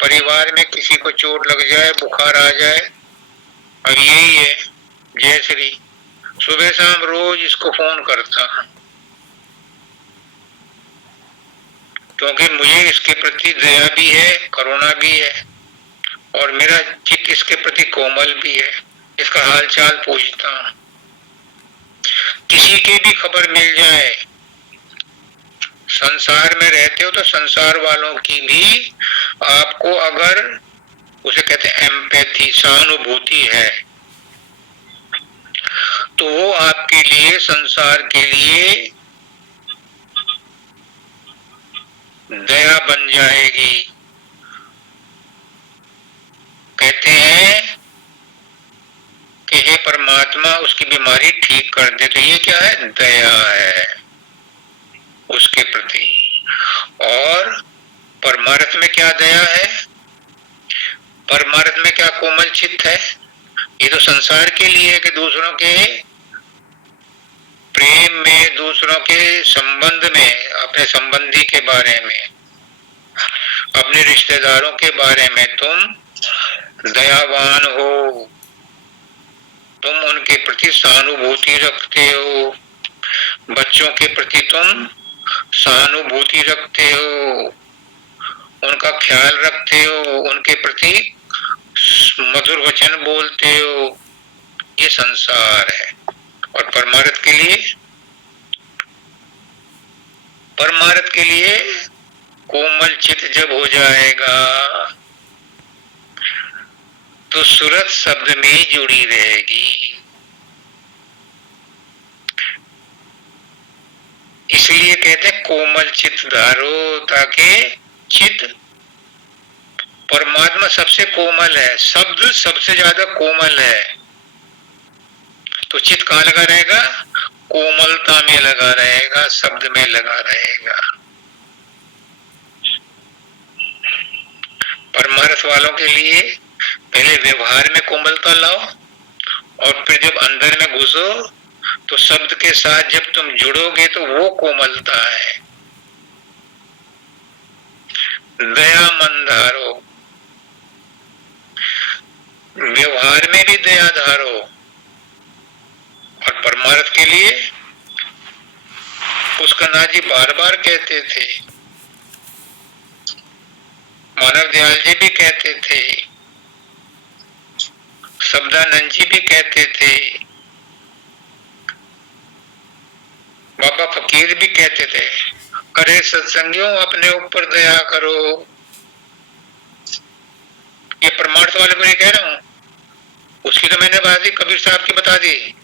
परिवार में किसी को चोट लग जाए, बुखार आ जाए, और यही है जयश्री, सुबह शाम रोज इसको फोन करता हूं, क्योंकि मुझे इसके प्रति दया भी है, करुणा भी है, और मेरा चित्त इसके प्रति कोमल भी है। इसका हाल चाल पूछता हूं। किसी की भी खबर मिल जाए, संसार में रहते हो तो संसार वालों की भी आपको, अगर उसे कहते हैं एम्पैथी, सहानुभूति है, तो वो आपके लिए, संसार के लिए दया बन जाएगी। कहते हैं कि हे परमात्मा उसकी बीमारी ठीक कर दे, तो ये क्या है? दया है उसके प्रति। और परमार्थ में क्या दया है? परमार्थ में क्या कोमल चित्त है? ये तो संसार के लिए है कि दूसरों के प्रेम में, दूसरों के संबंध में, अपने संबंधी के बारे में, अपने रिश्तेदारों के बारे में तुम दयावान हो, तुम उनके प्रति सहानुभूति रखते हो, बच्चों के प्रति तुम सहानुभूति रखते हो, उनका ख्याल रखते हो, उनके प्रति मधुर वचन बोलते हो। ये संसार है। और परमार्थ के लिए, परमार्थ के लिए कोमल चित्त जब हो जाएगा तो सूरत शब्द में जुड़ी रहेगी। इसलिए कहते हैं कोमल चित्त धारो, ताकि चित्त, परमात्मा सबसे कोमल है, शब्द सबसे ज्यादा कोमल है, तो चित्त कहाँ लगा रहेगा? कोमलता में लगा रहेगा, शब्द में लगा रहेगा। परमार्थ वालों के लिए पहले व्यवहार में कोमलता लाओ, और फिर जब अंदर में घुसो तो शब्द के साथ जब तुम जुड़ोगे तो वो कोमलता है। दया मन धारो, व्यवहार में भी दया धारो। और परमार्थ के लिए पुष्करनाथ जी बार बार कहते थे, मानव दयाल जी भी कहते थे, शब्दानंद जी भी कहते थे, बाबा फकीर भी कहते थे, अरे सत्संगियों अपने ऊपर दया करो। ये परमार्थ वाले को नहीं कह रहा हूं, उसकी तो मैंने बात ही कबीर साहब की बता दी।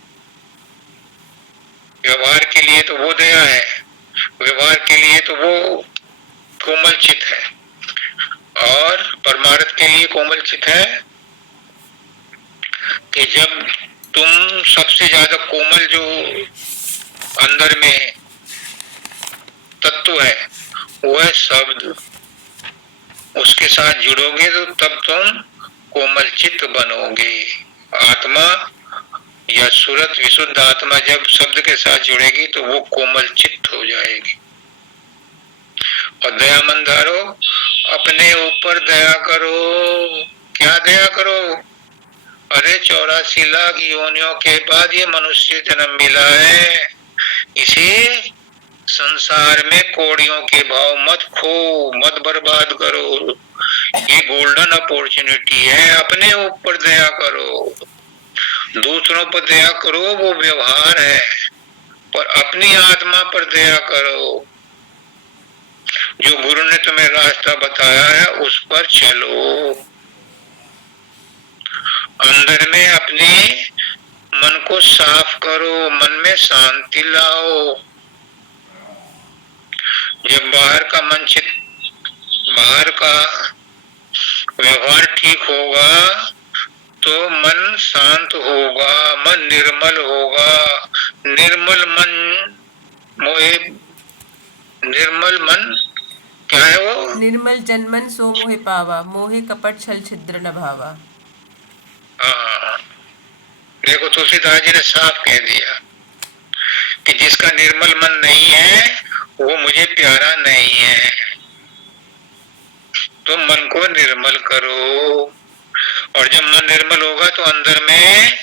व्यवहार के लिए तो वो दया है, व्यवहार के लिए तो वो कोमल चित्त है, और परमार्थ के लिए कोमल चित्त है कि जब तुम सबसे ज्यादा कोमल जो अंदर में तत्व है वो है शब्द, उसके साथ जुड़ोगे तो तब तुम कोमल चित्त बनोगे। आत्मा या सूरत, विशुद्ध आत्मा जब शब्द के साथ जुड़ेगी तो वो कोमल चित्त हो जाएगी। और दया मन धारो, अपने ऊपर दया करो। क्या दया करो? अरे 84 लाख योनियों के बाद ये मनुष्य जन्म मिला है, इसे संसार में कौड़ियों के भाव मत खो, मत बर्बाद करो। ये गोल्डन अपॉर्चुनिटी है, अपने ऊपर दया करो। दूसरों पर दया करो वो व्यवहार है, पर अपनी आत्मा पर दया करो। जो गुरु ने तुम्हें रास्ता बताया है उस पर चलो। अंदर में अपने मन को साफ करो, मन में शांति लाओ। जब बाहर का मन चित, बाहर का व्यवहार ठीक होगा तो मन शांत होगा, मन निर्मल होगा। निर्मल मन मोहे, निर्मल मन क्या है वो? निर्मल जनमन सो मोहे पावा, मोहे कपट छल छिद्र न भावा। हाँ, देखो तुलसीदास जी ने साफ कह दिया कि जिसका निर्मल मन नहीं है वो मुझे प्यारा नहीं है। तो मन को निर्मल करो, और जब मन निर्मल होगा तो अंदर में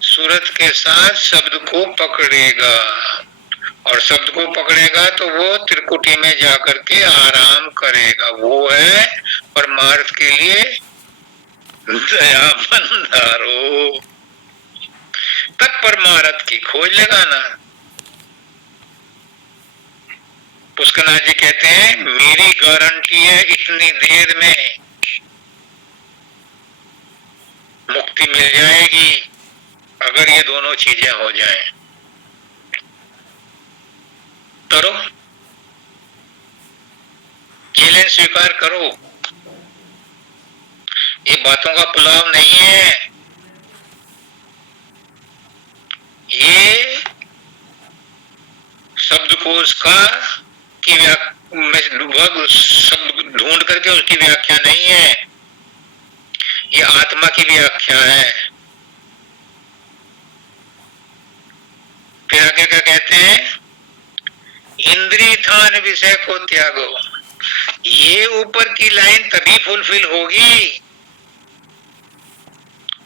सूरत के साथ शब्द को पकड़ेगा, और शब्द को पकड़ेगा तो वो त्रिकुटी में जाकर के आराम करेगा। वो है परमार्थ के लिए दया मन धारो। तब परमार्थ की खोज लगाना। पुष्करनाथ जी कहते हैं मेरी गारंटी है इतनी देर में मुक्ति मिल जाएगी, अगर ये दोनों चीजें हो जाएं। करो, चैलेंज स्वीकार करो। ये बातों का पुलाव नहीं है, ये शब्दकोश का की शब्द ढूंढ करके उसकी व्याख्या नहीं है। ये आत्मा की व्याख्या है। फिर आगे क्या कहते हैं, इंद्रिय थान विषय को त्यागो। ये ऊपर की लाइन तभी फुलफिल होगी,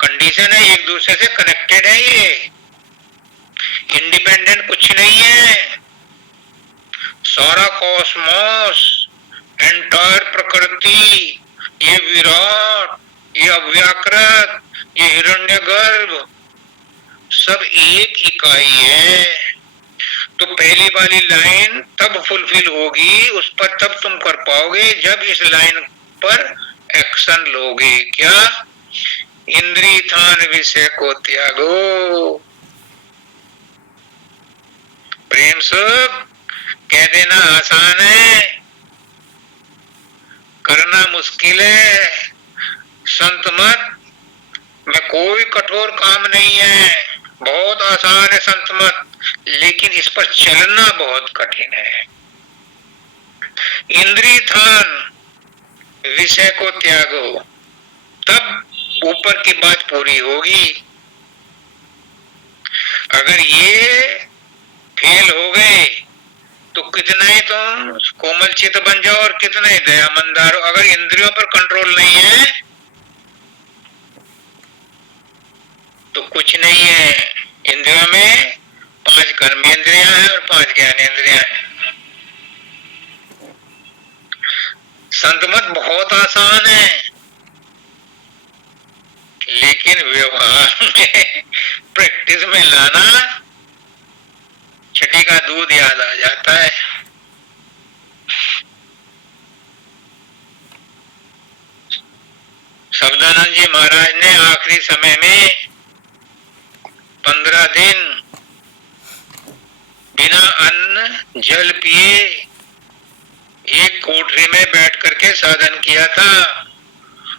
कंडीशन है, एक दूसरे से कनेक्टेड है, ये इंडिपेंडेंट कुछ नहीं है। सारा कॉस्मोस, एंटायर प्रकृति, ये विराट, ये अव्याकृत, ये हिरण्यगर्भ, सब एक इकाई है। तो पहली वाली लाइन तब फुलफिल होगी, उस पर तब तुम कर पाओगे जब इस लाइन पर एक्शन लोगे। क्या? इंद्रिय थान विषय को त्यागो। प्रेम सुख कह देना आसान है, करना मुश्किल है। संत मत में कोई कठोर काम नहीं है, बहुत आसान है संत मत, लेकिन इस पर चलना बहुत कठिन है। इंद्रिय थान विषय को त्यागो, तब ऊपर की बात पूरी होगी। अगर ये फेल हो गए तो कितना ही तुम कोमल चित बन जाओ और कितना ही दयामंदार हो। अगर इंद्रियों पर कंट्रोल नहीं है तो कुछ नहीं है। इंद्रियों में 5 कर्मेंद्रियां हैं और 5 ज्ञानेंद्रियां हैं। संतमत बहुत आसान है, लेकिन व्यवहार में प्रैक्टिस में लाना, छठी का दूध याद आ जाता है। शब्दानंद जी महाराज ने आखिरी समय में 15 दिन बिना अन्न जल पिए एक कोठरी में बैठ करके साधन किया था।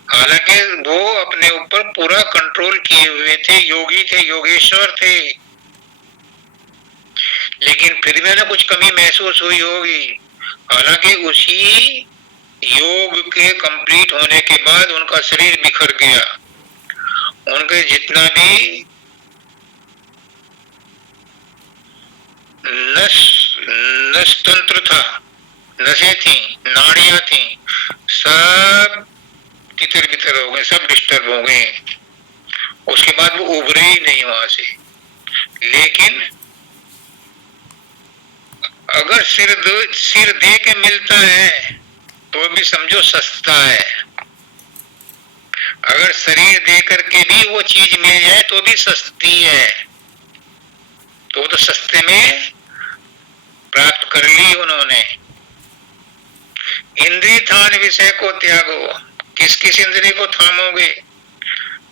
हालांकि वो अपने ऊपर पूरा कंट्रोल किए हुए थे, योगी थे, योगेश्वर थे, लेकिन फिर भी ना कुछ कमी महसूस हुई होगी। हालांकि उसी योग के कंप्लीट होने के बाद उनका शरीर बिखर गया, उनके जितना भी नस तंत्र था, नसें थी, नाड़ियां थी, सब तितर बितर हो गए, सब डिस्टर्ब हो गए। उसके बाद वो उभरे ही नहीं वहां से। लेकिन अगर सिर दे के मिलता है तो भी समझो सस्ता है, अगर शरीर दे करके भी वो चीज मिल जाए तो भी सस्ती है। तो सस्ते में प्राप्त कर ली उन्होंने। इंद्रिय थान विषय को त्यागो, किस किस इंद्रिय को थामोगे,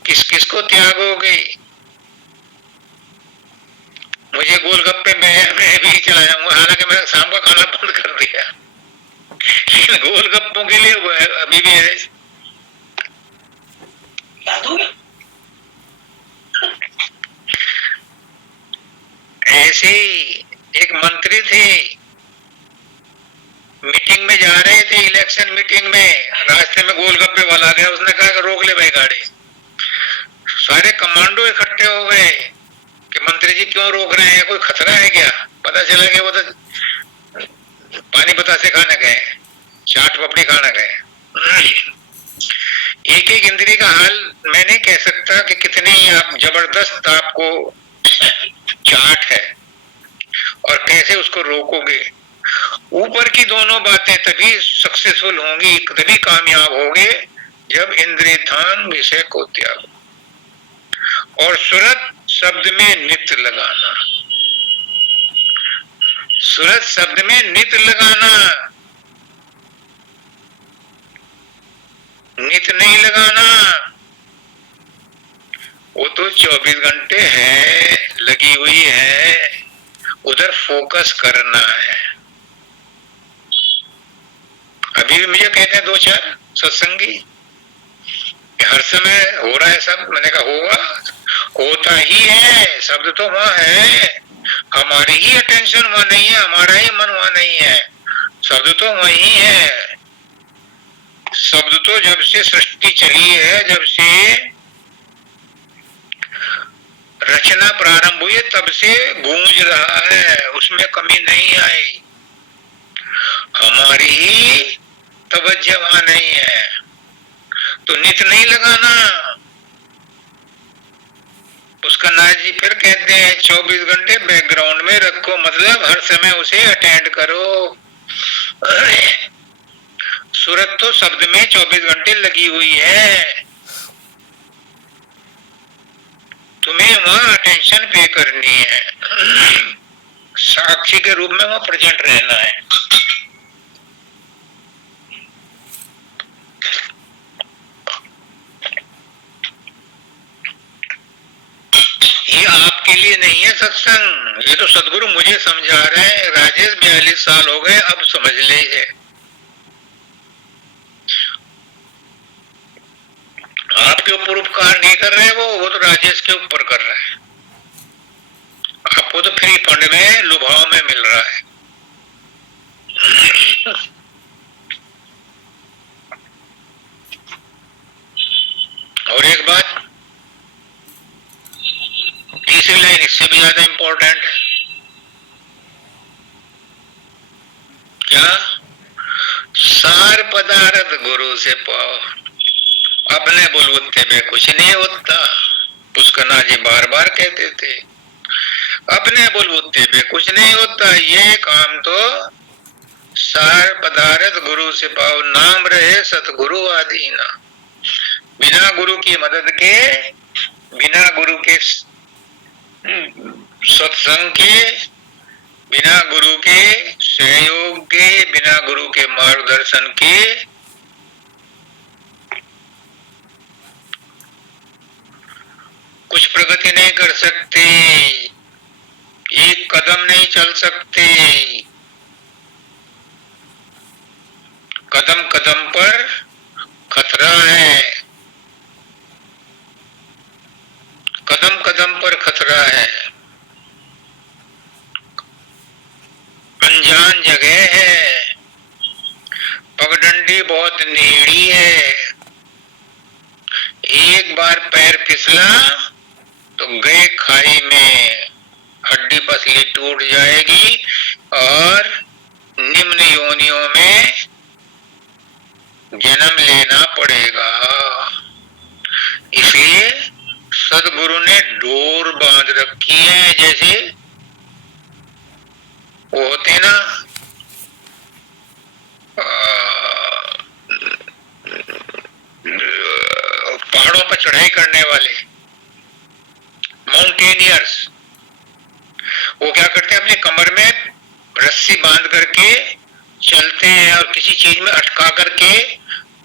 किस किस को त्यागोगे। मुझे गोलगप्पे मैं भी चला जाऊंगा, हालांकि मैंने शाम का खाना बंद कर दिया, लेकिन गोलगप्पों के लिए अभी भी है। ऐसे एक मंत्री थे, मीटिंग में जा रहे थे, इलेक्शन मीटिंग में, रास्ते में गोलगप्पे वाला गया, उसने कहा कि रोक ले भाई गाड़ी। सारे कमांडो इकट्ठे हो गए कि मंत्री जी क्यों रोक रहे हैं, कोई खतरा है क्या। पता चला कि वो तो पानी बतासे खाने गए, चाट पपड़ी खाने गए। एक एक इंद्रिय का हाल मैं नहीं कह सकता कि कितनी आप जबरदस्त आपको चाट है और कैसे उसको रोकोगे। ऊपर की दोनों बातें तभी सक्सेसफुल होंगी, तभी कामयाब होंगे जब इंद्रिय थान विषय को त्यागो। और सुरत शब्द में नित्य लगाना, सुरत शब्द में नित्य लगाना, नित्य नहीं लगाना। वो तो 24 घंटे है, लगी हुई है, उधर फोकस करना है। अभी भी मुझे कहते हैं 2-4 सत्संगी हर समय हो रहा है सब, मैंने कहा होगा, होता ही है, शब्द तो वहां है, हमारी ही अटेंशन वहां नहीं है, हमारा ही मन वहां नहीं है, शब्द तो वही है। शब्द तो जब से सृष्टि चली है, जब से रचना प्रारंभ हुई है, तब से गूंज रहा है, उसमें कमी नहीं आई। हमारी ही तवज्जो वहां नहीं है, तो नित नहीं लगाना। उसका नाथ जी फिर कहते हैं 24 घंटे बैकग्राउंड में रखो, मतलब हर समय उसे अटेंड करो। सूरत तो शब्द में 24 घंटे लगी हुई है, तुम्हें वहां अटेंशन पे करनी है, साक्षी के रूप में वहां प्रेजेंट रहना है। ये आपके लिए नहीं है सत्संग, ये तो सदगुरु मुझे समझा रहे हैं। राजेश 42 साल हो गए, अब समझ लीजिए। आपके ऊपर उपकार नहीं कर रहे वो तो राजेश के ऊपर कर रहे हैं। आपको तो फ्री फंड में लुभाव में मिल रहा है। और एक बात, तीसरी लाइन इससे भी ज्यादा इंपॉर्टेंट, क्या? सार पदार्थ गुरु से पाओ, अपने बुलबुत्ते में कुछ नहीं होता। पुष्कना जी बार बार कहते थे, अपने बुलबुत्ते में कुछ नहीं होता, ये काम तो सार पदार्थ गुरु से पाओ। नाम रहे सतगुरु आदीना, बिना गुरु की मदद के, बिना गुरु के सत्संग के, बिना गुरु के सहयोग के, बिना गुरु के मार्गदर्शन के कुछ प्रगति नहीं कर सकते, एक कदम नहीं चल सकते। कदम कदम पर खतरा है, कदम कदम पर खतरा है। अनजान जगह है, पगडंडी बहुत नीड़ी है, एक बार पैर फिसला तो गए खाई में, हड्डी पसली टूट जाएगी और निम्न योनियों में जन्म लेना पड़ेगा। इसलिए सदगुरु ने डोर बांध रखी है, जैसे वो होते ना पहाड़ों पर चढ़ाई करने वाले माउंटेनियर्स, वो क्या करते हैं, अपने कमर में रस्सी बांध करके चलते हैं और किसी चीज में अटका करके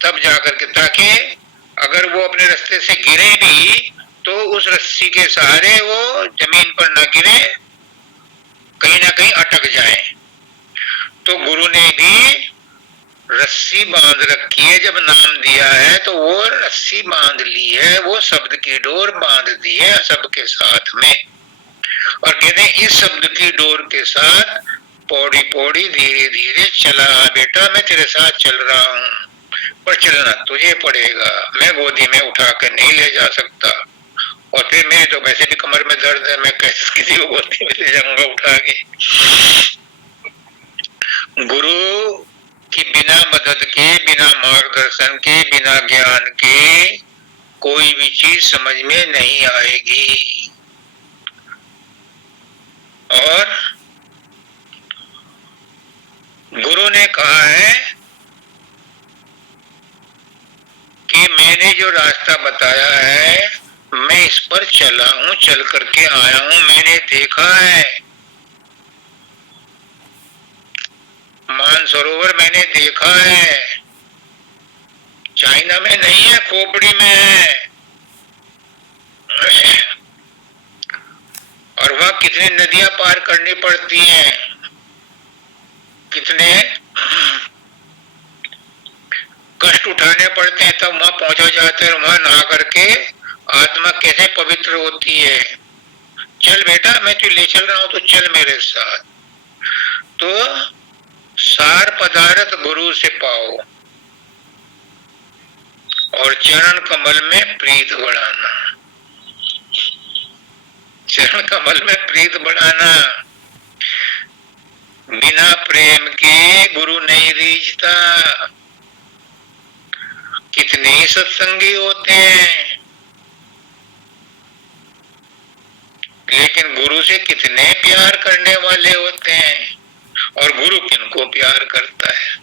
तब जा करके, ताकि अगर वो अपने रास्ते से गिरे भी तो उस रस्सी के सहारे वो जमीन पर न गिरे, कहीं ना कहीं अटक जाए। तो गुरु ने भी रस्सी बांध रखी है, जब नाम दिया है तो वो रस्सी बांध ली है, वो शब्द की डोर बांध दी है सबके साथ में। और कहते हैं इस शब्द की डोर के साथ पौड़ी पौड़ी धीरे धीरे चला, बेटा मैं तेरे साथ चल रहा हूँ, पर चलना तुझे पड़ेगा, मैं गोदी में उठा कर नहीं ले जा सकता, और फिर मेरे तो वैसे भी कमर में दर्द है, मैं कैसे किसी को गोदी में ले जाऊंगा उठा के। गुरु की बिना मदद के, बिना मार्गदर्शन के, बिना ज्ञान के कोई भी चीज समझ में नहीं आएगी। और गुरु ने कहा है कि मैंने जो रास्ता बताया है मैं इस पर चला हूं, चल करके आया हूं, मैंने देखा है मानसरोवर, मैंने देखा है, चाइना में नहीं है, खोपड़ी में है। और वहां कितनी नदियां पार करनी पड़ती हैं, कितने कष्ट उठाने पड़ते हैं, तब वहां पहुंचा जाता है। वहां नहा करके आत्मा कैसे पवित्र होती है। चल बेटा मैं तुझे ले चल रहा हूं, तो चल मेरे साथ। तो सार पदार्थ गुरु से पाओ, और चरण कमल में प्रीत बढ़ाना। चरण कमल में प्रीत बढ़ाना। बिना प्रेम के गुरु नहीं रीझता। कितने ही सत्संगी होते हैं, लेकिन गुरु से कितने प्यार करने वाले होते हैं, और गुरु किनको प्यार करता है।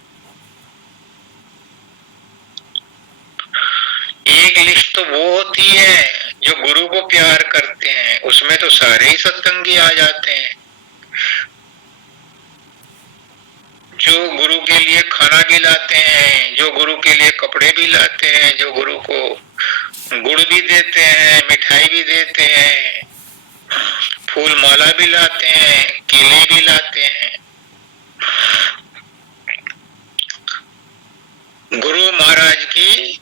एक लिस्ट तो वो होती है जो गुरु को प्यार करते हैं, उसमें तो सारे ही सत्संगी आ जाते हैं। जो गुरु के लिए खाना भी लाते हैं, जो गुरु के लिए कपड़े भी लाते हैं, जो गुरु को गुड़ भी देते हैं, मिठाई भी देते हैं, फूल माला भी लाते हैं, केले भी लाते हैं। गुरु महाराज की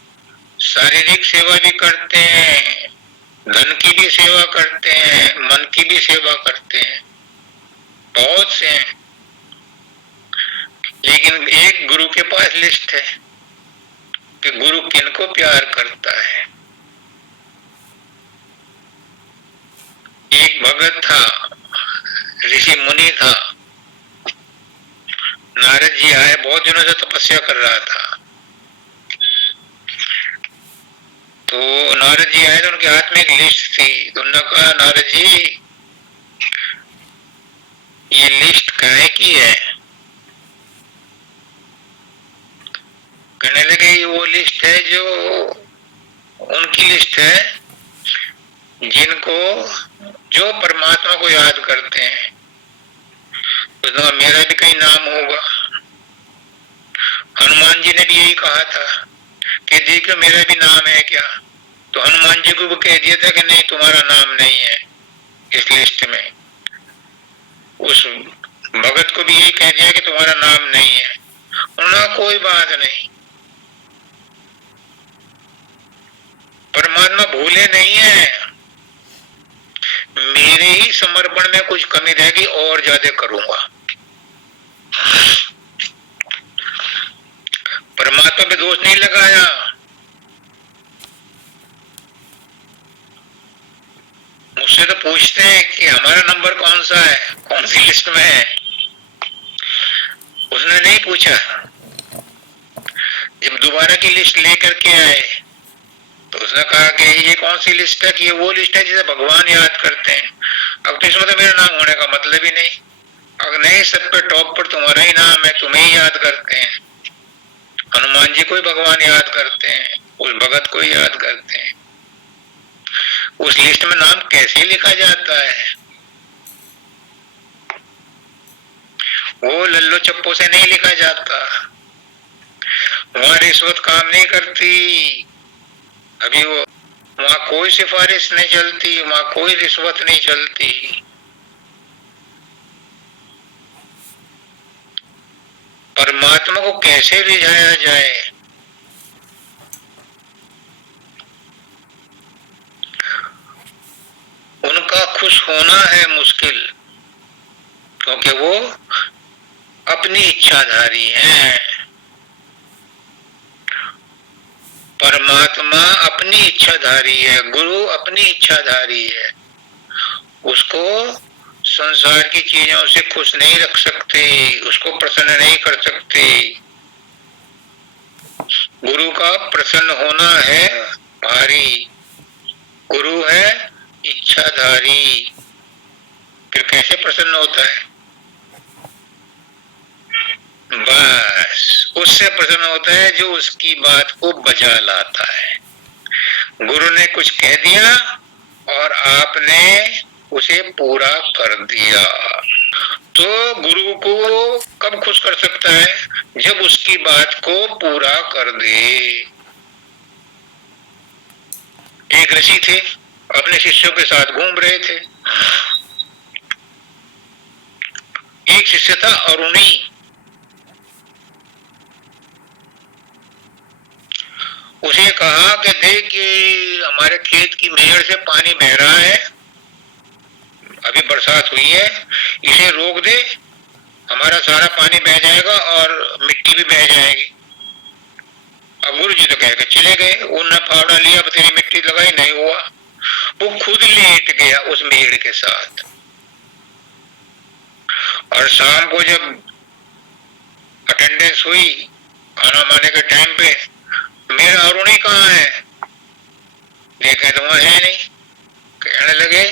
शारीरिक सेवा भी करते हैं, धन की भी सेवा करते हैं, मन की भी सेवा करते हैं, बहुत से हैं। लेकिन एक गुरु के पास लिस्ट है कि गुरु किनको प्यार करता है। एक भगत था, ऋषि मुनि था, नारद जी आए, बहुत दिनों से तपस्या कर रहा था। तो नारद जी आए तो उनके हाथ में एक लिस्ट थी। तो उन्होंने कहा, नारद जी ये लिस्ट काहे की है? कहने लगे ये वो लिस्ट है जो उनकी लिस्ट है जिनको जो परमात्मा को याद करते हैं। तो मेरा भी कहीं नाम होगा। हनुमान जी ने भी यही कहा था कि देखो मेरा भी नाम है क्या? तो हनुमान जी को भी कह दिया था कि नहीं, तुम्हारा नाम नहीं है इस लिस्ट में। उस भगत को भी यही कह दिया कि तुम्हारा नाम नहीं है। उन्होंने कोई बात नहीं, परमात्मा भूले नहीं है। मेरे ही समर्पण में कुछ कमी रहेगी और ज्यादा करूंगा। परमात्मा पे दोष नहीं लगाया। मुझसे तो पूछते हैं कि हमारा नंबर कौन सा है, कौन सी लिस्ट में है। उसने नहीं पूछा। जब दोबारा की लिस्ट लेकर के आए तो उसने कहा कि ये कौन सी लिस्ट है? कि ये वो लिस्ट है जिसे भगवान याद करते हैं। अब तो इसमें तो मेरा नाम होने का मतलब ही नहीं। अगर नहीं, सब पे टॉप पर तुम्हारा ही नाम है, तुम्हें ही याद करते हैं। हनुमान जी को ही भगवान याद करते हैं, उस भगत को ही याद करते हैं। उस लिस्ट में नाम कैसे लिखा जाता है? वो लल्लो चप्पो से नहीं लिखा जाता। वहां रिश्वत काम नहीं करती। अभी वो वहां कोई सिफारिश नहीं चलती, वहां कोई रिश्वत नहीं चलती। परमात्मा को कैसे रिझाया जाए? उनका खुश होना है मुश्किल, क्योंकि वो अपनी इच्छाधारी हैं। परमात्मा अपनी इच्छाधारी है, गुरु अपनी इच्छाधारी है। उसको संसार की चीजों से खुश नहीं रख सकते, उसको प्रसन्न नहीं कर सकते। गुरु का प्रसन्न होना है भारी। गुरु है इच्छाधारी, फिर कैसे प्रसन्न होता है? बस उससे प्रसन्न होता है जो उसकी बात को बजा लाता है। गुरु ने कुछ कह दिया और आपने उसे पूरा कर दिया। तो गुरु को कब खुश कर सकता है? जब उसकी बात को पूरा कर दे। एक ऋषि थे, अपने शिष्यों के साथ घूम रहे थे। एक शिष्य था अरुणी। उसे कहा कि देख कि हमारे खेत की मेड़ से पानी बह रहा है, अभी बरसात हुई है, इसे रोक दे, हमारा सारा पानी बह जाएगा और मिट्टी भी बह जाएगी। अब गुरु जी तो कहे कि चले गए, उनने फावड़ा लिया, तेरी मिट्टी लगाई, नहीं हुआ। वो खुद लेट गया उस मेड़ के साथ। और शाम को जब अटेंडेंस हुई खाना माने के टाइम पे, मेरा अरुणी कहाँ है? देखे तो वहां है नहीं। कहने लगे,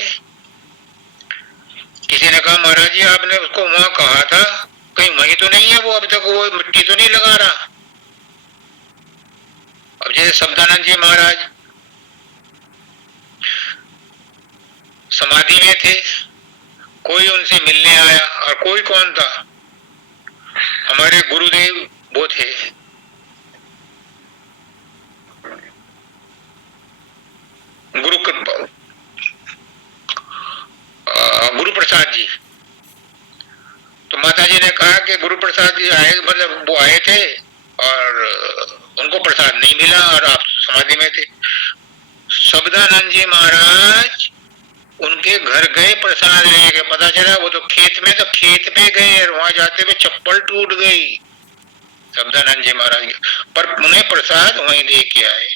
किसी ने कहा महाराज जी आपने उसको वहां कहा था, कहीं वहीं तो नहीं है वो, अभी तक वो मिट्टी तो नहीं लगा रहा। अब जैसे शब्दानंद जी महाराज समाधि में थे, कोई उनसे मिलने आया, और कोई कौन था? हमारे गुरुदेव वो थे, गुरु प्रसाद जी। तो माता जी ने कहा कि गुरु प्रसाद जी आए, मतलब वो आए थे और उनको प्रसाद नहीं मिला और आप समाधि में थे। शब्दानंद जी महाराज उनके घर गए प्रसाद लेके, पता चला वो तो खेत में, तो खेत पे गए और वहां जाते हुए चप्पल टूट गई शब्दानंद जी महाराज, पर उन्हें प्रसाद वहीं दे के आए।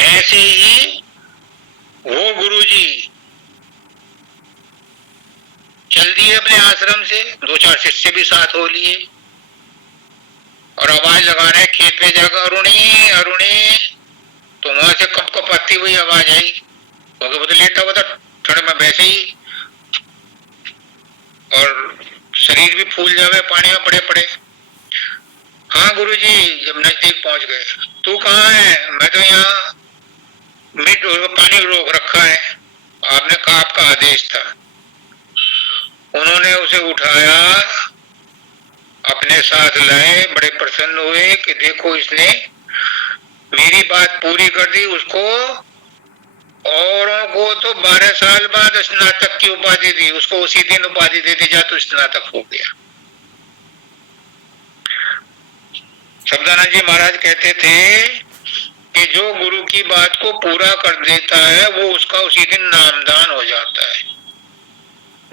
ऐसे ही वो गुरुजी चल दिए अपने आश्रम से, 2-4 शिष्य भी साथ हो लिए और आवाज लगा रहे खेत में जाकर, अरुणी अरुणी। तो वहां से कप कप आती हुई आवाज आई, क्योंकि वो तो लेटा हुआ था ठंड में वैसे ही, और शरीर भी फूल जावे पानी में पड़े पड़े। हाँ गुरुजी। जब नजदीक पहुंच गए, तू कहाँ है? मैं तो यहाँ पानी रोक रखा है, आपने कहा आपका आदेश था। उन्होंने उसे उठाया, अपने साथ लाए, बड़े प्रसन्न हुए कि देखो इसने मेरी बात पूरी कर दी। उसको औरों को तो 12 साल बाद स्नातक की उपाधि दी, उसको उसी दिन उपाधि दे दी, जा तो स्नातक हो गया। शब्दानंद जी महाराज कहते थे कि जो गुरु की बात को पूरा कर देता है वो उसका उसी दिन नामदान हो जाता है,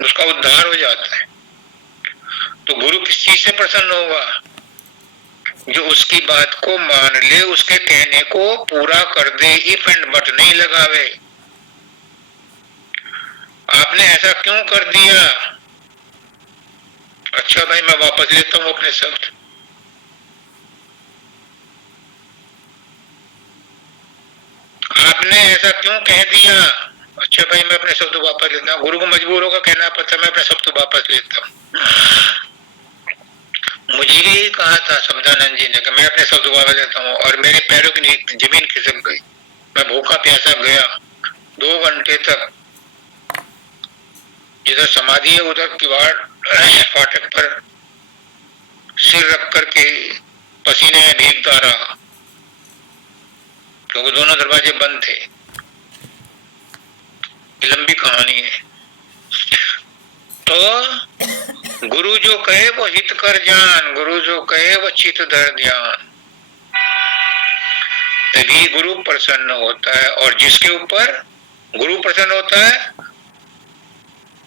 उसका उद्धार हो जाता है। तो गुरु किस चीज से प्रसन्न होगा? जो उसकी बात को मान ले, उसके कहने को पूरा कर दे, इफ एंड बट नहीं लगावे। आपने ऐसा क्यों कर दिया? अच्छा भाई मैं वापस लेता हूं अपने शब्द। आपने ऐसा क्यों कह दिया? अच्छा भाई मैं अपने शब्द वापस लेता हूँ। गुरु को मजबूर होकर कहना पड़ता, मैं अपने शब्द वापस लेता हूँ। मुझे भी कहा था शब्दानंद जी ने कि मैं अपने शब्द वापस लेता हूँ, और मेरे पैरों की जमीन खिसक गई। मैं भूखा प्यासा गया 2 घंटे तक, जिधर समाधि है उधर किवाड़ फाटक पर सिर रख करके पसीने में भीगता रहा, क्योंकि दोनों दरवाजे बंद थे। लंबी कहानी है। तो गुरु जो कहे वो हित कर जान, गुरु जो कहे वो चित धर ध्यान, तभी गुरु प्रसन्न होता है। और जिसके ऊपर गुरु प्रसन्न होता है,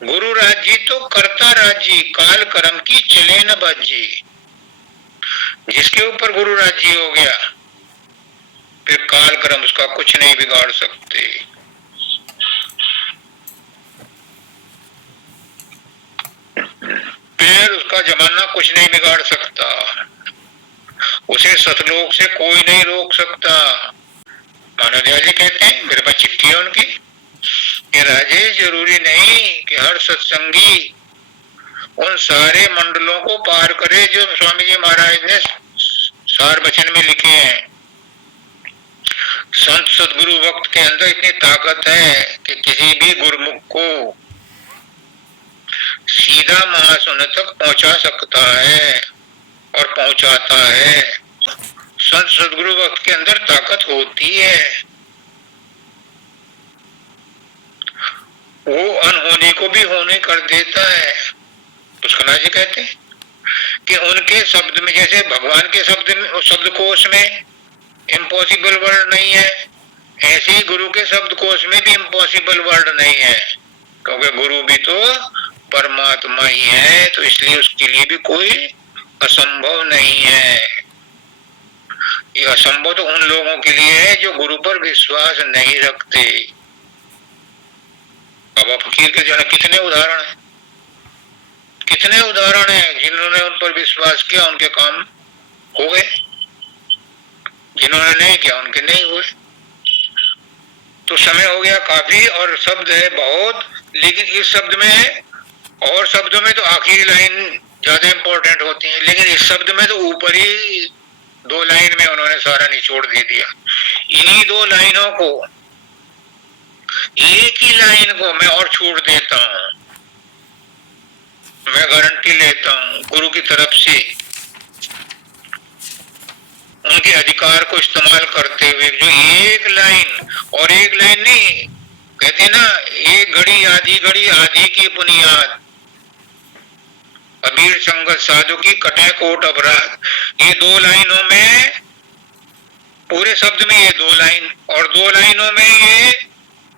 गुरु राजी तो करता राजी, काल कर्म की चले न बाजी। जिसके ऊपर गुरु राजी हो गया, फिर काल कर्म उसका कुछ नहीं बिगाड़ सकते। फिर उसका जमाना कुछ नहीं बिगाड़ सकता, उसे सतलोक से कोई नहीं रोक सकता। मानवदया जी कहते हैं, मेरे पास चिट्ठी है उनकी, कि राजेश जरूरी नहीं कि हर सत्संगी उन सारे मंडलों को पार करे जो स्वामी जी महाराज ने सार वचन में लिखे हैं। संत सदगुरु वक्त के अंदर इतनी ताकत है कि किसी भी गुरुमुख को सीधा महाशून्य तक पहुंचा सकता है और पहुंचाता है। संत सदगुरु वक्त के अंदर ताकत होती है, वो अनहोनी को भी होने कर देता है। पुष्कला जी कहते हैं कि उनके शब्द में, जैसे भगवान के शब्दकोश में इम्पॉसिबल वर्ड नहीं है, ऐसे ही गुरु के शब्दकोश में भी इम्पॉसिबल वर्ड नहीं है, क्योंकि गुरु भी तो परमात्मा ही है, तो इसलिए उसके लिए भी कोई असंभव नहीं है। ये असंभव तो उन लोगों के लिए है जो गुरु पर विश्वास नहीं रखते। बाबा फकीर के जो है कितने उदाहरण हैं, कितने उदाहरण हैं जिन्होंने उन पर विश्वास किया उनके काम हो गए, जिन्होंने नहीं किया उनके नहीं हुए। तो समय हो गया काफी और शब्द है बहुत, लेकिन इस शब्द में और शब्दों में तो आखिरी लाइन ज्यादा इंपॉर्टेंट होती है, लेकिन इस शब्द में तो ऊपर ही 2 लाइन में उन्होंने सारा निचोड़ दे दिया। इन्हीं 2 लाइनों को, एक ही लाइन को मैं और छूट देता हूं, मैं गारंटी लेता हूं गुरु की तरफ से, उनके अधिकार को इस्तेमाल करते हुए, जो एक लाइन और एक लाइन नहीं कहते ना, एक घड़ी आधी की बुनियाद, अबीर संगत साधु की कटे कोट अपराध, ये 2 लाइनों में, पूरे शब्द में ये 2 लाइन और 2 लाइनों में ये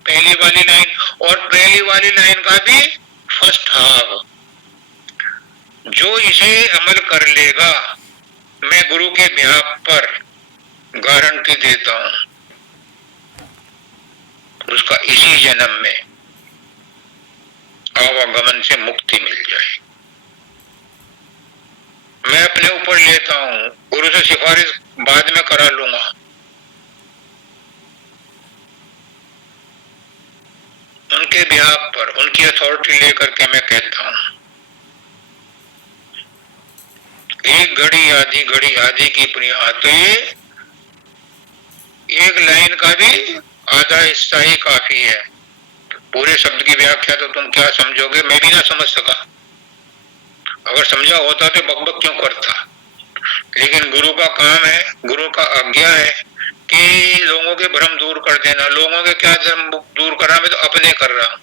पहली वाली लाइन और पहली वाली लाइन का भी फर्स्ट हाफ, जो इसे अमल कर लेगा मैं गुरु के बिहाफ पर गारंटी देता हूं उसका इसी जन्म में आवागमन से मुक्ति मिल जाए। मैं अपने ऊपर लेता हूं, गुरु से सिफारिश बाद में करा लूंगा। उनके बिहाफ पर उनकी अथॉरिटी लेकर के मैं कहता हूं, एक घड़ी आधी की बुनियाद, तो ये एक लाइन का भी आधा हिस्सा ही काफी है। पूरे शब्द की व्याख्या तो तुम क्या समझोगे, मैं भी ना समझ सका, अगर समझा होता तो बकबक क्यों करता। लेकिन गुरु का काम है, गुरु का आज्ञा है कि लोगों के भ्रम दूर कर देना। लोगों के क्या भ्रम दूर कर रहा, मैं तो अपने कर रहा हूं,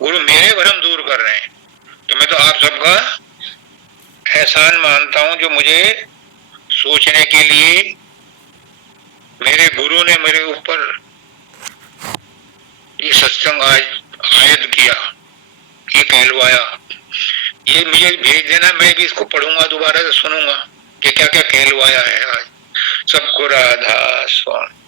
गुरु मेरे भ्रम दूर कर रहे हैं। तो मैं तो आप सबका एहसान मानता हूं जो मुझे सोचने के लिए मेरे गुरु ने मेरे ऊपर ये सत्संग आज आयद किया, ये कहलवाया, ये मुझे भेज देना, मैं भी इसको पढ़ूंगा, दोबारा से सुनूंगा कि क्या क्या कहलवाया है आज। सबको राधा स्वामी।